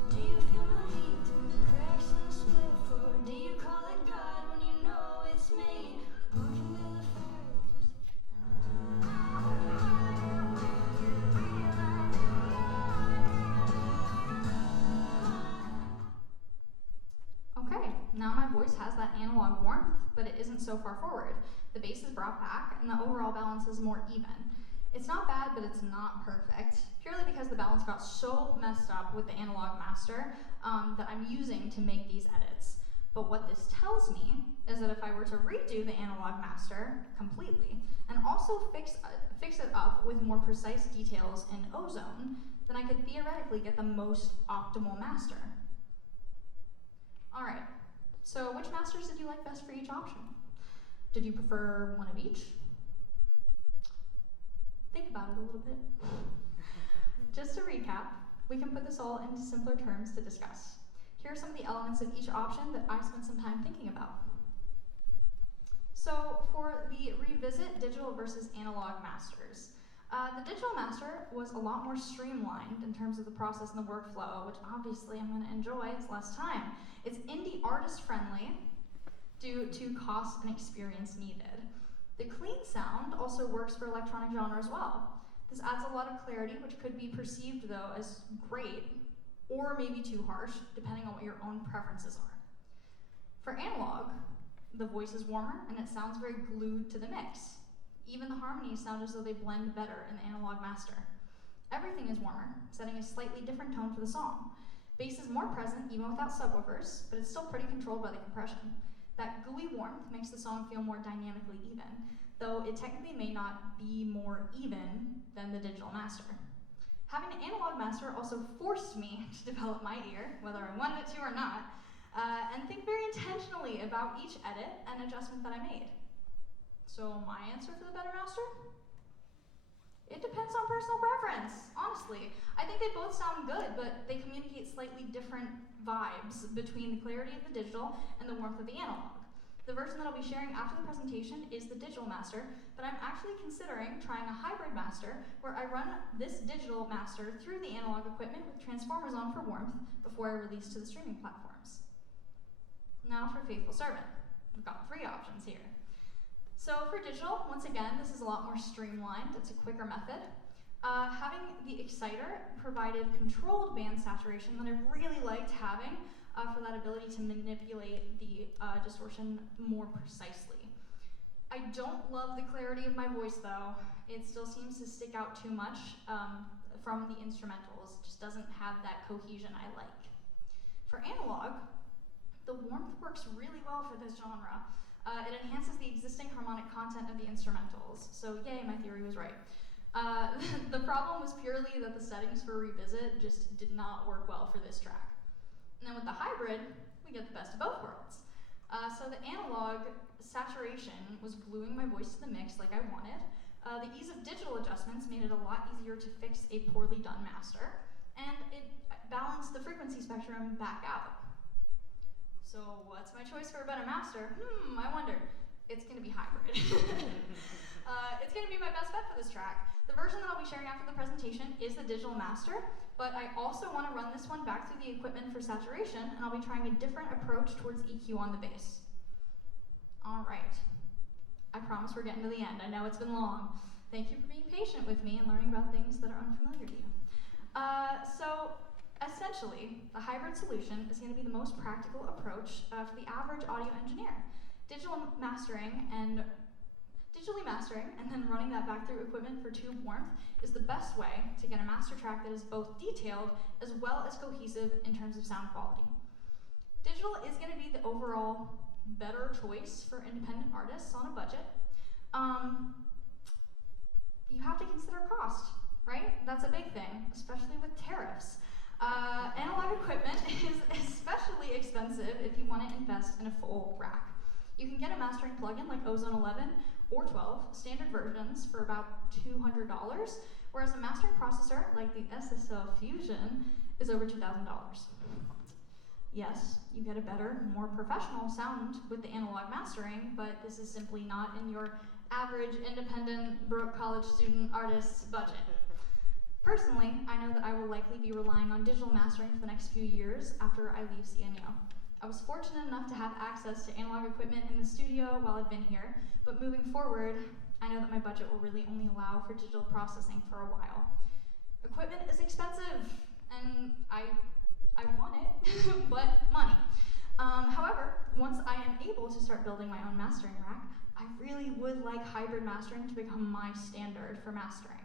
Do you feel my heat through the cracks in the split floor? Do you call it God when you know it's me? Walking with a fire. Okay, now my voice has that analog warmth, but it isn't so far forward. The bass is brought back, and the overall balance is more even. It's not bad, but it's not perfect, purely because the balance got so messed up with the analog master that I'm using to make these edits. But what this tells me is that if I were to redo the analog master completely, and also fix it up with more precise details in ozone, then I could theoretically get the most optimal master. Alright, so which masters did you like best for each option? Did you prefer one of each? Think about it a little bit. Just to recap, we can put this all into simpler terms to discuss. Here are some of the elements of each option that I spent some time thinking about. So for the revisit digital versus analog masters, the digital master was a lot more streamlined in terms of the process and the workflow, which obviously I'm going to enjoy. It's less time. It's indie artist friendly due to cost and experience needed. The clean sound also works for electronic genre as well. This adds a lot of clarity, which could be perceived though as great or maybe too harsh, depending on what your own preferences are. For analog, the voice is warmer and it sounds very glued to the mix. Even the harmonies sound as though they blend better in the analog master. Everything is warmer, setting a slightly different tone for the song. Bass is more present even without subwoofers, but it's still pretty controlled by the compression. That gooey warmth makes the song feel more dynamically even, though it technically may not be more even than the digital master. Having an analog master also forced me to develop my ear, whether I wanted it to or not, and think very intentionally about each edit and adjustment that I made. So my answer for the better master? It depends on personal preference, honestly. I think they both sound good, but they communicate slightly different vibes between the clarity of the digital and the warmth of the analog. The version that I'll be sharing after the presentation is the digital master, but I'm actually considering trying a hybrid master where I run this digital master through the analog equipment with transformers on for warmth before I release to the streaming platforms. Now for Faithful Servant. We've got 3 options here. So for digital, once again, this is a lot more streamlined. It's a quicker method. Having the exciter provided controlled band saturation that I really liked having for that ability to manipulate the distortion more precisely. I don't love the clarity of my voice though. It still seems to stick out too much from the instrumentals. It just doesn't have that cohesion I like. For analog, the warmth works really well for this genre. It enhances the existing harmonic content of the instrumentals, so yay, my theory was right. The problem was purely that the settings for Revisit just did not work well for this track. And then with the hybrid, we get the best of both worlds. So the analog saturation was gluing my voice to the mix like I wanted. The ease of digital adjustments made it a lot easier to fix a poorly done master, and it balanced the frequency spectrum back out. So what's my choice for a better master? I wonder. It's gonna be hybrid. It's gonna be my best bet for this track. The version that I'll be sharing after the presentation is the digital master, But I also want to run this one back through the equipment for saturation, and I'll be trying a different approach towards EQ on the bass. All right. I promise we're getting to the end. I know it's been long. Thank you for being patient with me and learning about things that are unfamiliar to you. So essentially, the hybrid solution is going to be the most practical approach for the average audio engineer. Digitally mastering and then running that back through equipment for tube warmth is the best way to get a master track that is both detailed as well as cohesive in terms of sound quality. Digital is going to be the overall better choice for independent artists on a budget. You have to consider cost, right? That's a big thing, especially with tariffs. Analog equipment is especially expensive if you want to invest in a full rack. You can get a mastering plugin like Ozone 11 or 12, standard versions, for about $200, whereas a mastering processor like the SSL Fusion is over $2,000. Yes, you get a better, more professional sound with the analog mastering, but this is simply not in your average independent broke college student artist's budget. Personally, I know that I will likely be relying on digital mastering for the next few years after I leave CNU. I was fortunate enough to have access to analog equipment in the studio while I've been here, but moving forward, I know that my budget will really only allow for digital processing for a while. Equipment is expensive, and I want it, but money. However, once I am able to start building my own mastering rack, I really would like hybrid mastering to become my standard for mastering.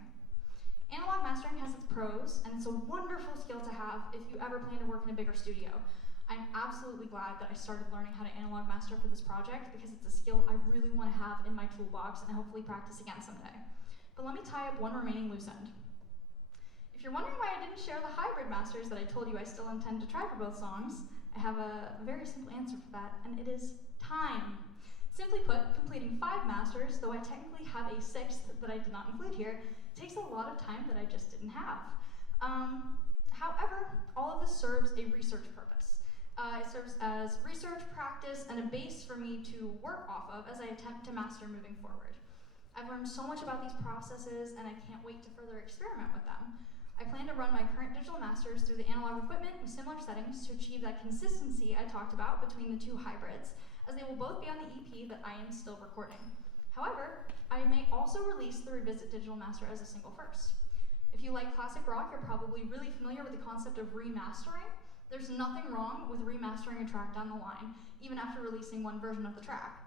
Analog mastering has its pros, and it's a wonderful skill to have if you ever plan to work in a bigger studio. I'm absolutely glad that I started learning how to analog master for this project because it's a skill I really want to have in my toolbox and hopefully practice again someday. But let me tie up one remaining loose end. If you're wondering why I didn't share the hybrid masters that I told you I still intend to try for both songs, I have a very simple answer for that, and it is time. Simply put, completing 5 masters, though I technically have a 6th that I did not include here, takes a lot of time that I just didn't have. However, all of this serves a research purpose. It serves as research, practice, and a base for me to work off of as I attempt to master moving forward. I've learned so much about these processes, and I can't wait to further experiment with them. I plan to run my current digital masters through the analog equipment with similar settings to achieve that consistency I talked about between the 2 hybrids, as they will both be on the EP that I am still recording. However, I may also release the Revisit Digital Master as a single first. If you like classic rock, you're probably really familiar with the concept of remastering. There's nothing wrong with remastering a track down the line, even after releasing one version of the track.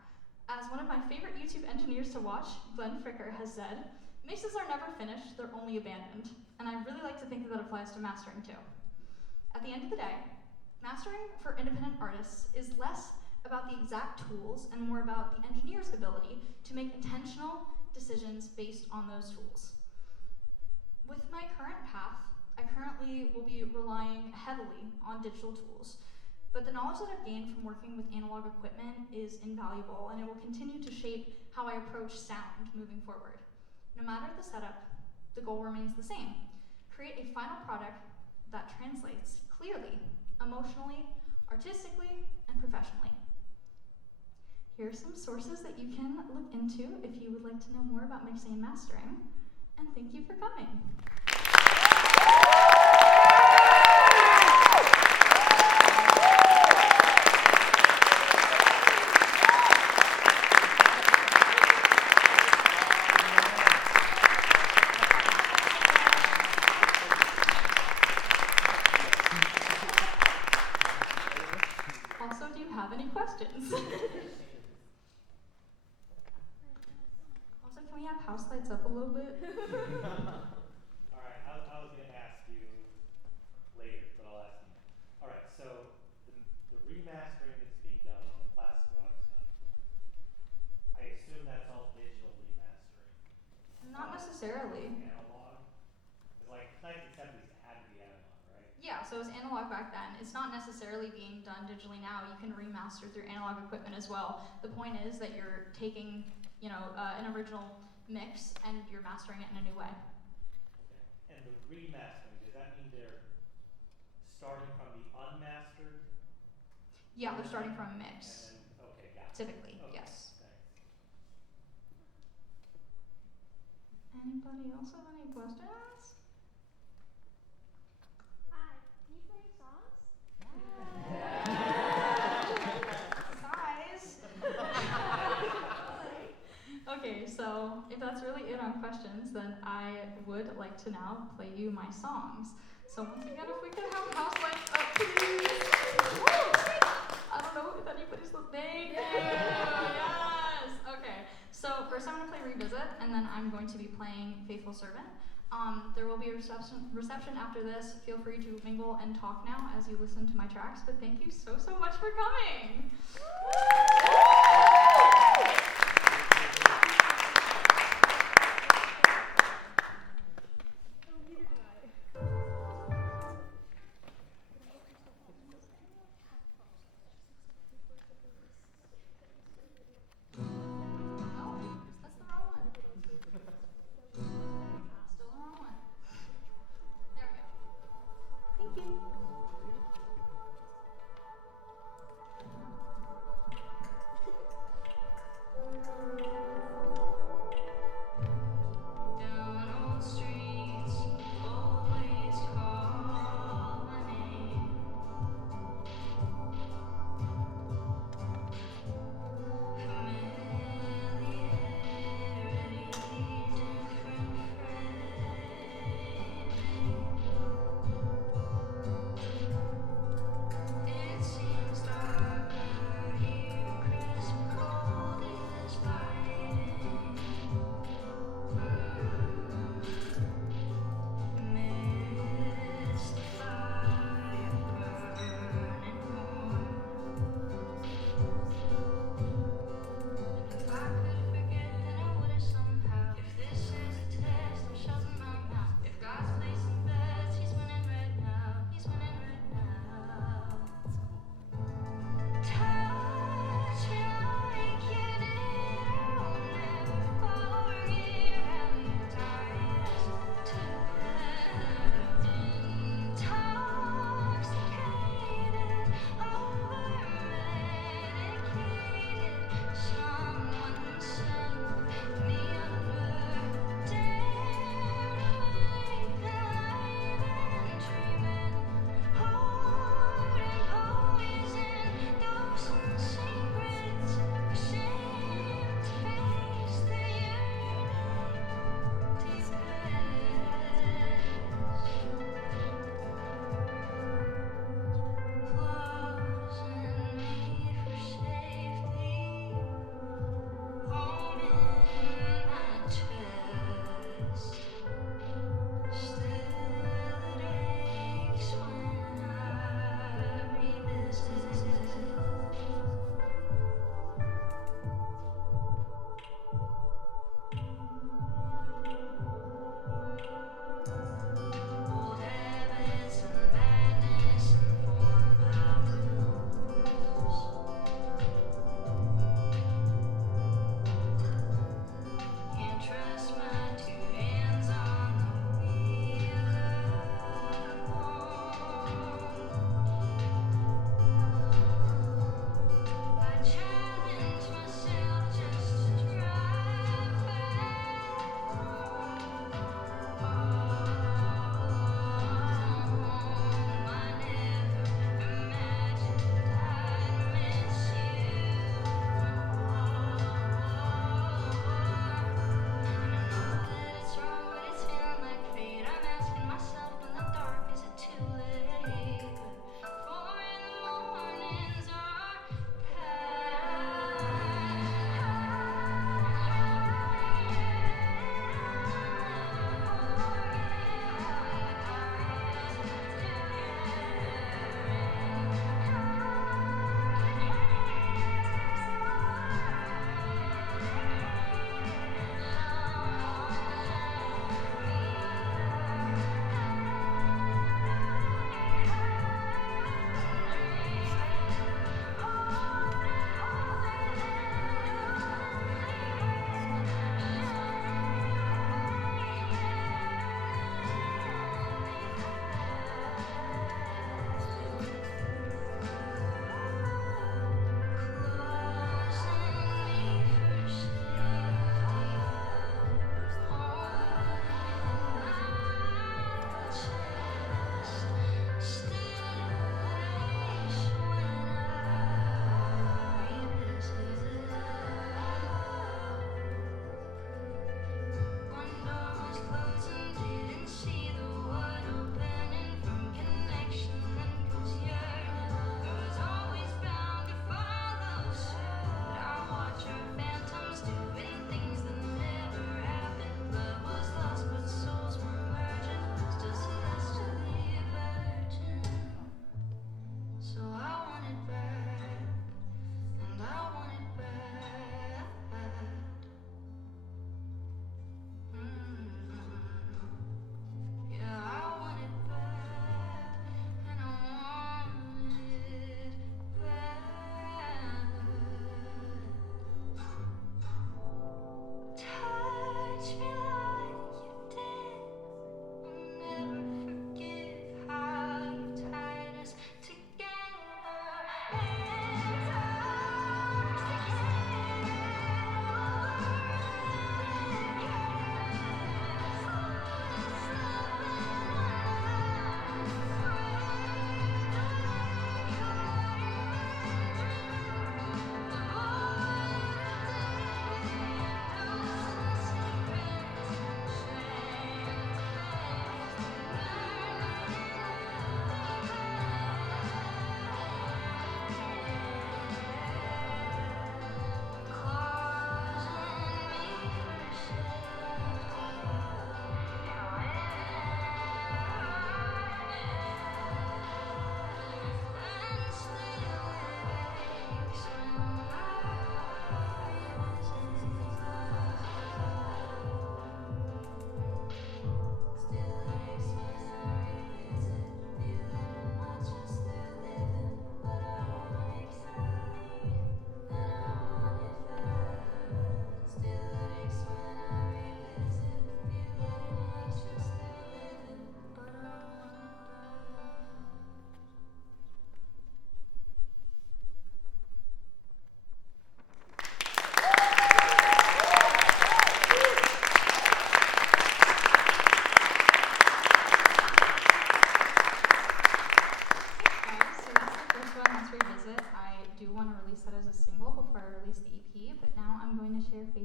As one of my favorite YouTube engineers to watch, Glenn Fricker, has said, mixes are never finished, they're only abandoned. And I really like to think that applies to mastering too. At the end of the day, mastering for independent artists is less about the exact tools and more about the engineer's ability to make intentional decisions based on those tools. With my current path, I currently will be relying heavily on digital tools, but the knowledge that I've gained from working with analog equipment is invaluable, and it will continue to shape how I approach sound moving forward. No matter the setup, the goal remains the same: create a final product that translates clearly, emotionally, artistically, and professionally. Here are some sources that you can look into if you would like to know more about mixing and mastering, and thank you for coming. Also, do you have any questions? Also, can we have house lights up a little bit? Alright, I was going to ask you later, but I'll ask you now. Alright, so the remastering that's being done on the classic rock stuff, I assume that's all digital remastering. Not necessarily. Analog? Because like 1970s it had to be analog, right? Yeah, so it was analog back then. It's not necessarily being done digitally now. You can remaster through analog equipment as well. The point is that you're taking, an original mix and you're mastering it in a new way. Okay. And the remastering, does that mean they're starting from the unmastered? Yeah, they're starting from a mix. And then, okay, got it. Typically, Okay, yes. thanks. Anybody else have any questions? like to now play you my songs. So once again, if we could have house lights up, please. Woo! I don't know if anybody's listening. Yes. Okay. So first I'm gonna play Revisit, and then I'm going to be playing Faithful Servant. There will be a reception after this. Feel free to mingle and talk now as you listen to my tracks. But thank you so much for coming. That's the wrong one. Still the wrong one. There we go. Thank you. Down old streets, always call my name. Familiarity, different framing.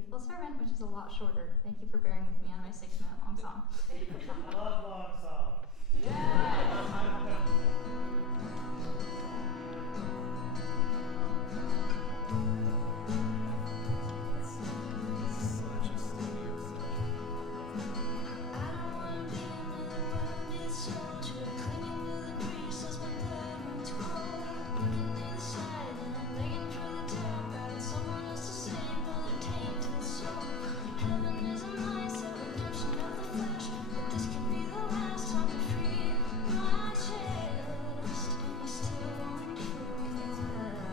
Faithful Servant, which is a lot shorter. Thank you for bearing with me on my 6-minute long song. I love long songs. Such a studio session. I don't wanna be another wounded soldier, clinging to the grease as my blood runs cold. Looking to the side and I'm begging for the tap out of someone else to save another tainted soul. Heaven is a mindset, redemption of the flesh, but this could be the last time to free my chest, and you still won't hear me well.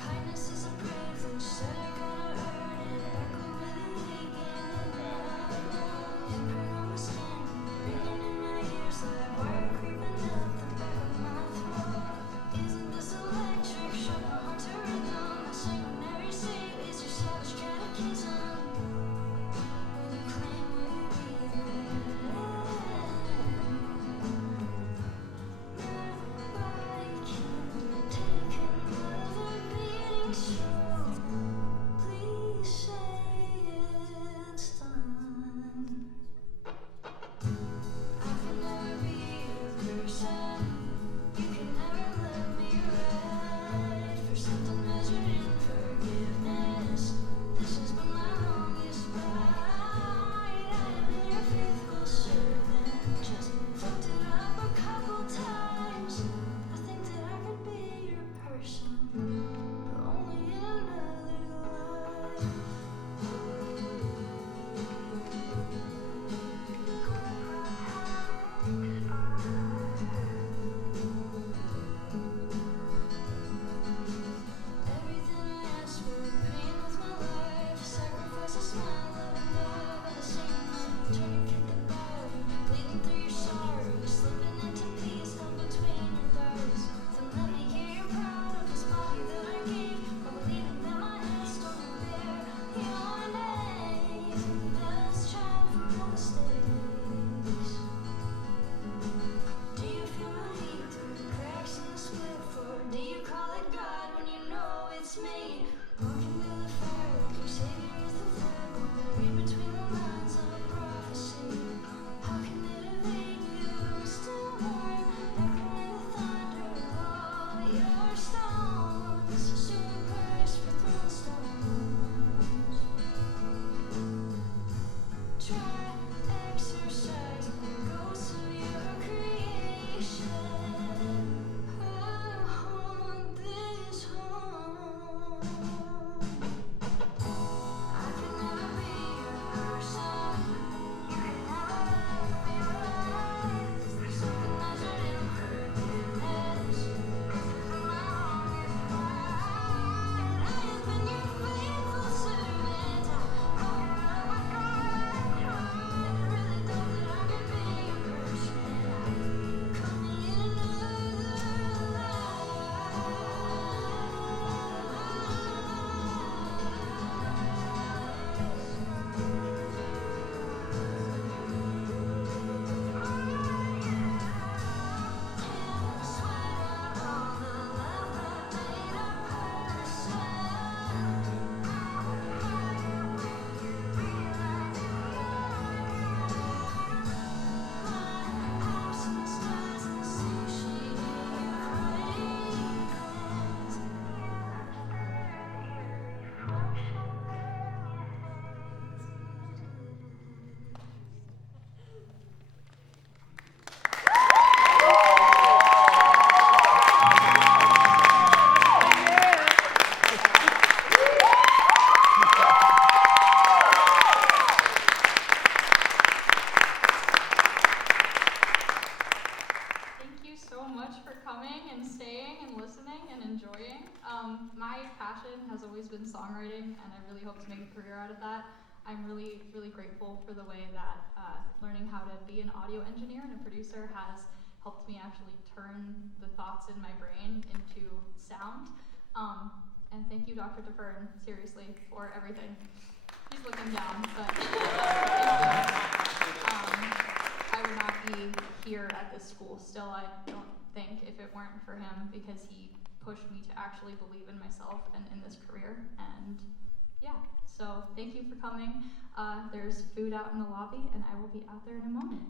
Kindness is a privilege, said I gotta earn it. Echo with a weekend and now imprint on my skin, ringing in my ears like wire creeping up the back of my throat. Isn't this electric? Shook my heart to rhythm. My sanguinary state is your savage catechism. Will you claim, will you breathe in? Nobody can take another beating soul. Please say it's done. I can never be your person. You can never love me right. For something measured in forgiveness, this has been my longest fight. I have been your faithful servant, just fucked it up a couple times. I think that I could be your person, but only in another life. Everything I asked for, pain with my life, sacrifice a smile, love and love at the same time. Try to get the body, bleeding through your sorrows, slipping into peace, held between your thighs. Then let me hear you're proud of this body that I gave, while believing that my hands don't bear your name. Best child for all mistakes. Do you feel my heat through the cracks in the split floor? Do you call it God when you know it's me? Walking to the fire like your savior is the firstborn, read between the lines of a prophecy. How can it evade you? Still warm, echoing the thunder of all your stones. So a price for throwing stones. Try exercise the ghosts of your creation. I want this home. I can never be your person. You can never love me right. There's something measured in forgiveness. This is my longest fight. I have been your faithful servant. I fucked it up a couple times. I really thought that I could be your person. Call me in another Thank you so much for coming and staying and listening and enjoying. My passion has always been songwriting, and I really hope to make a career out of that. I'm really, really grateful for the way that learning how to be an audio engineer and a producer has helped me actually turn the thoughts in my brain into sound. And thank you, Dr. DeFern, seriously, for everything. He's looking down, but I would not be here at this school still, I don't think, if it weren't for him, because he pushed me to actually believe in myself and in this career. And yeah, so thank you for coming. There's food out in the lobby, and I will be out there in a moment.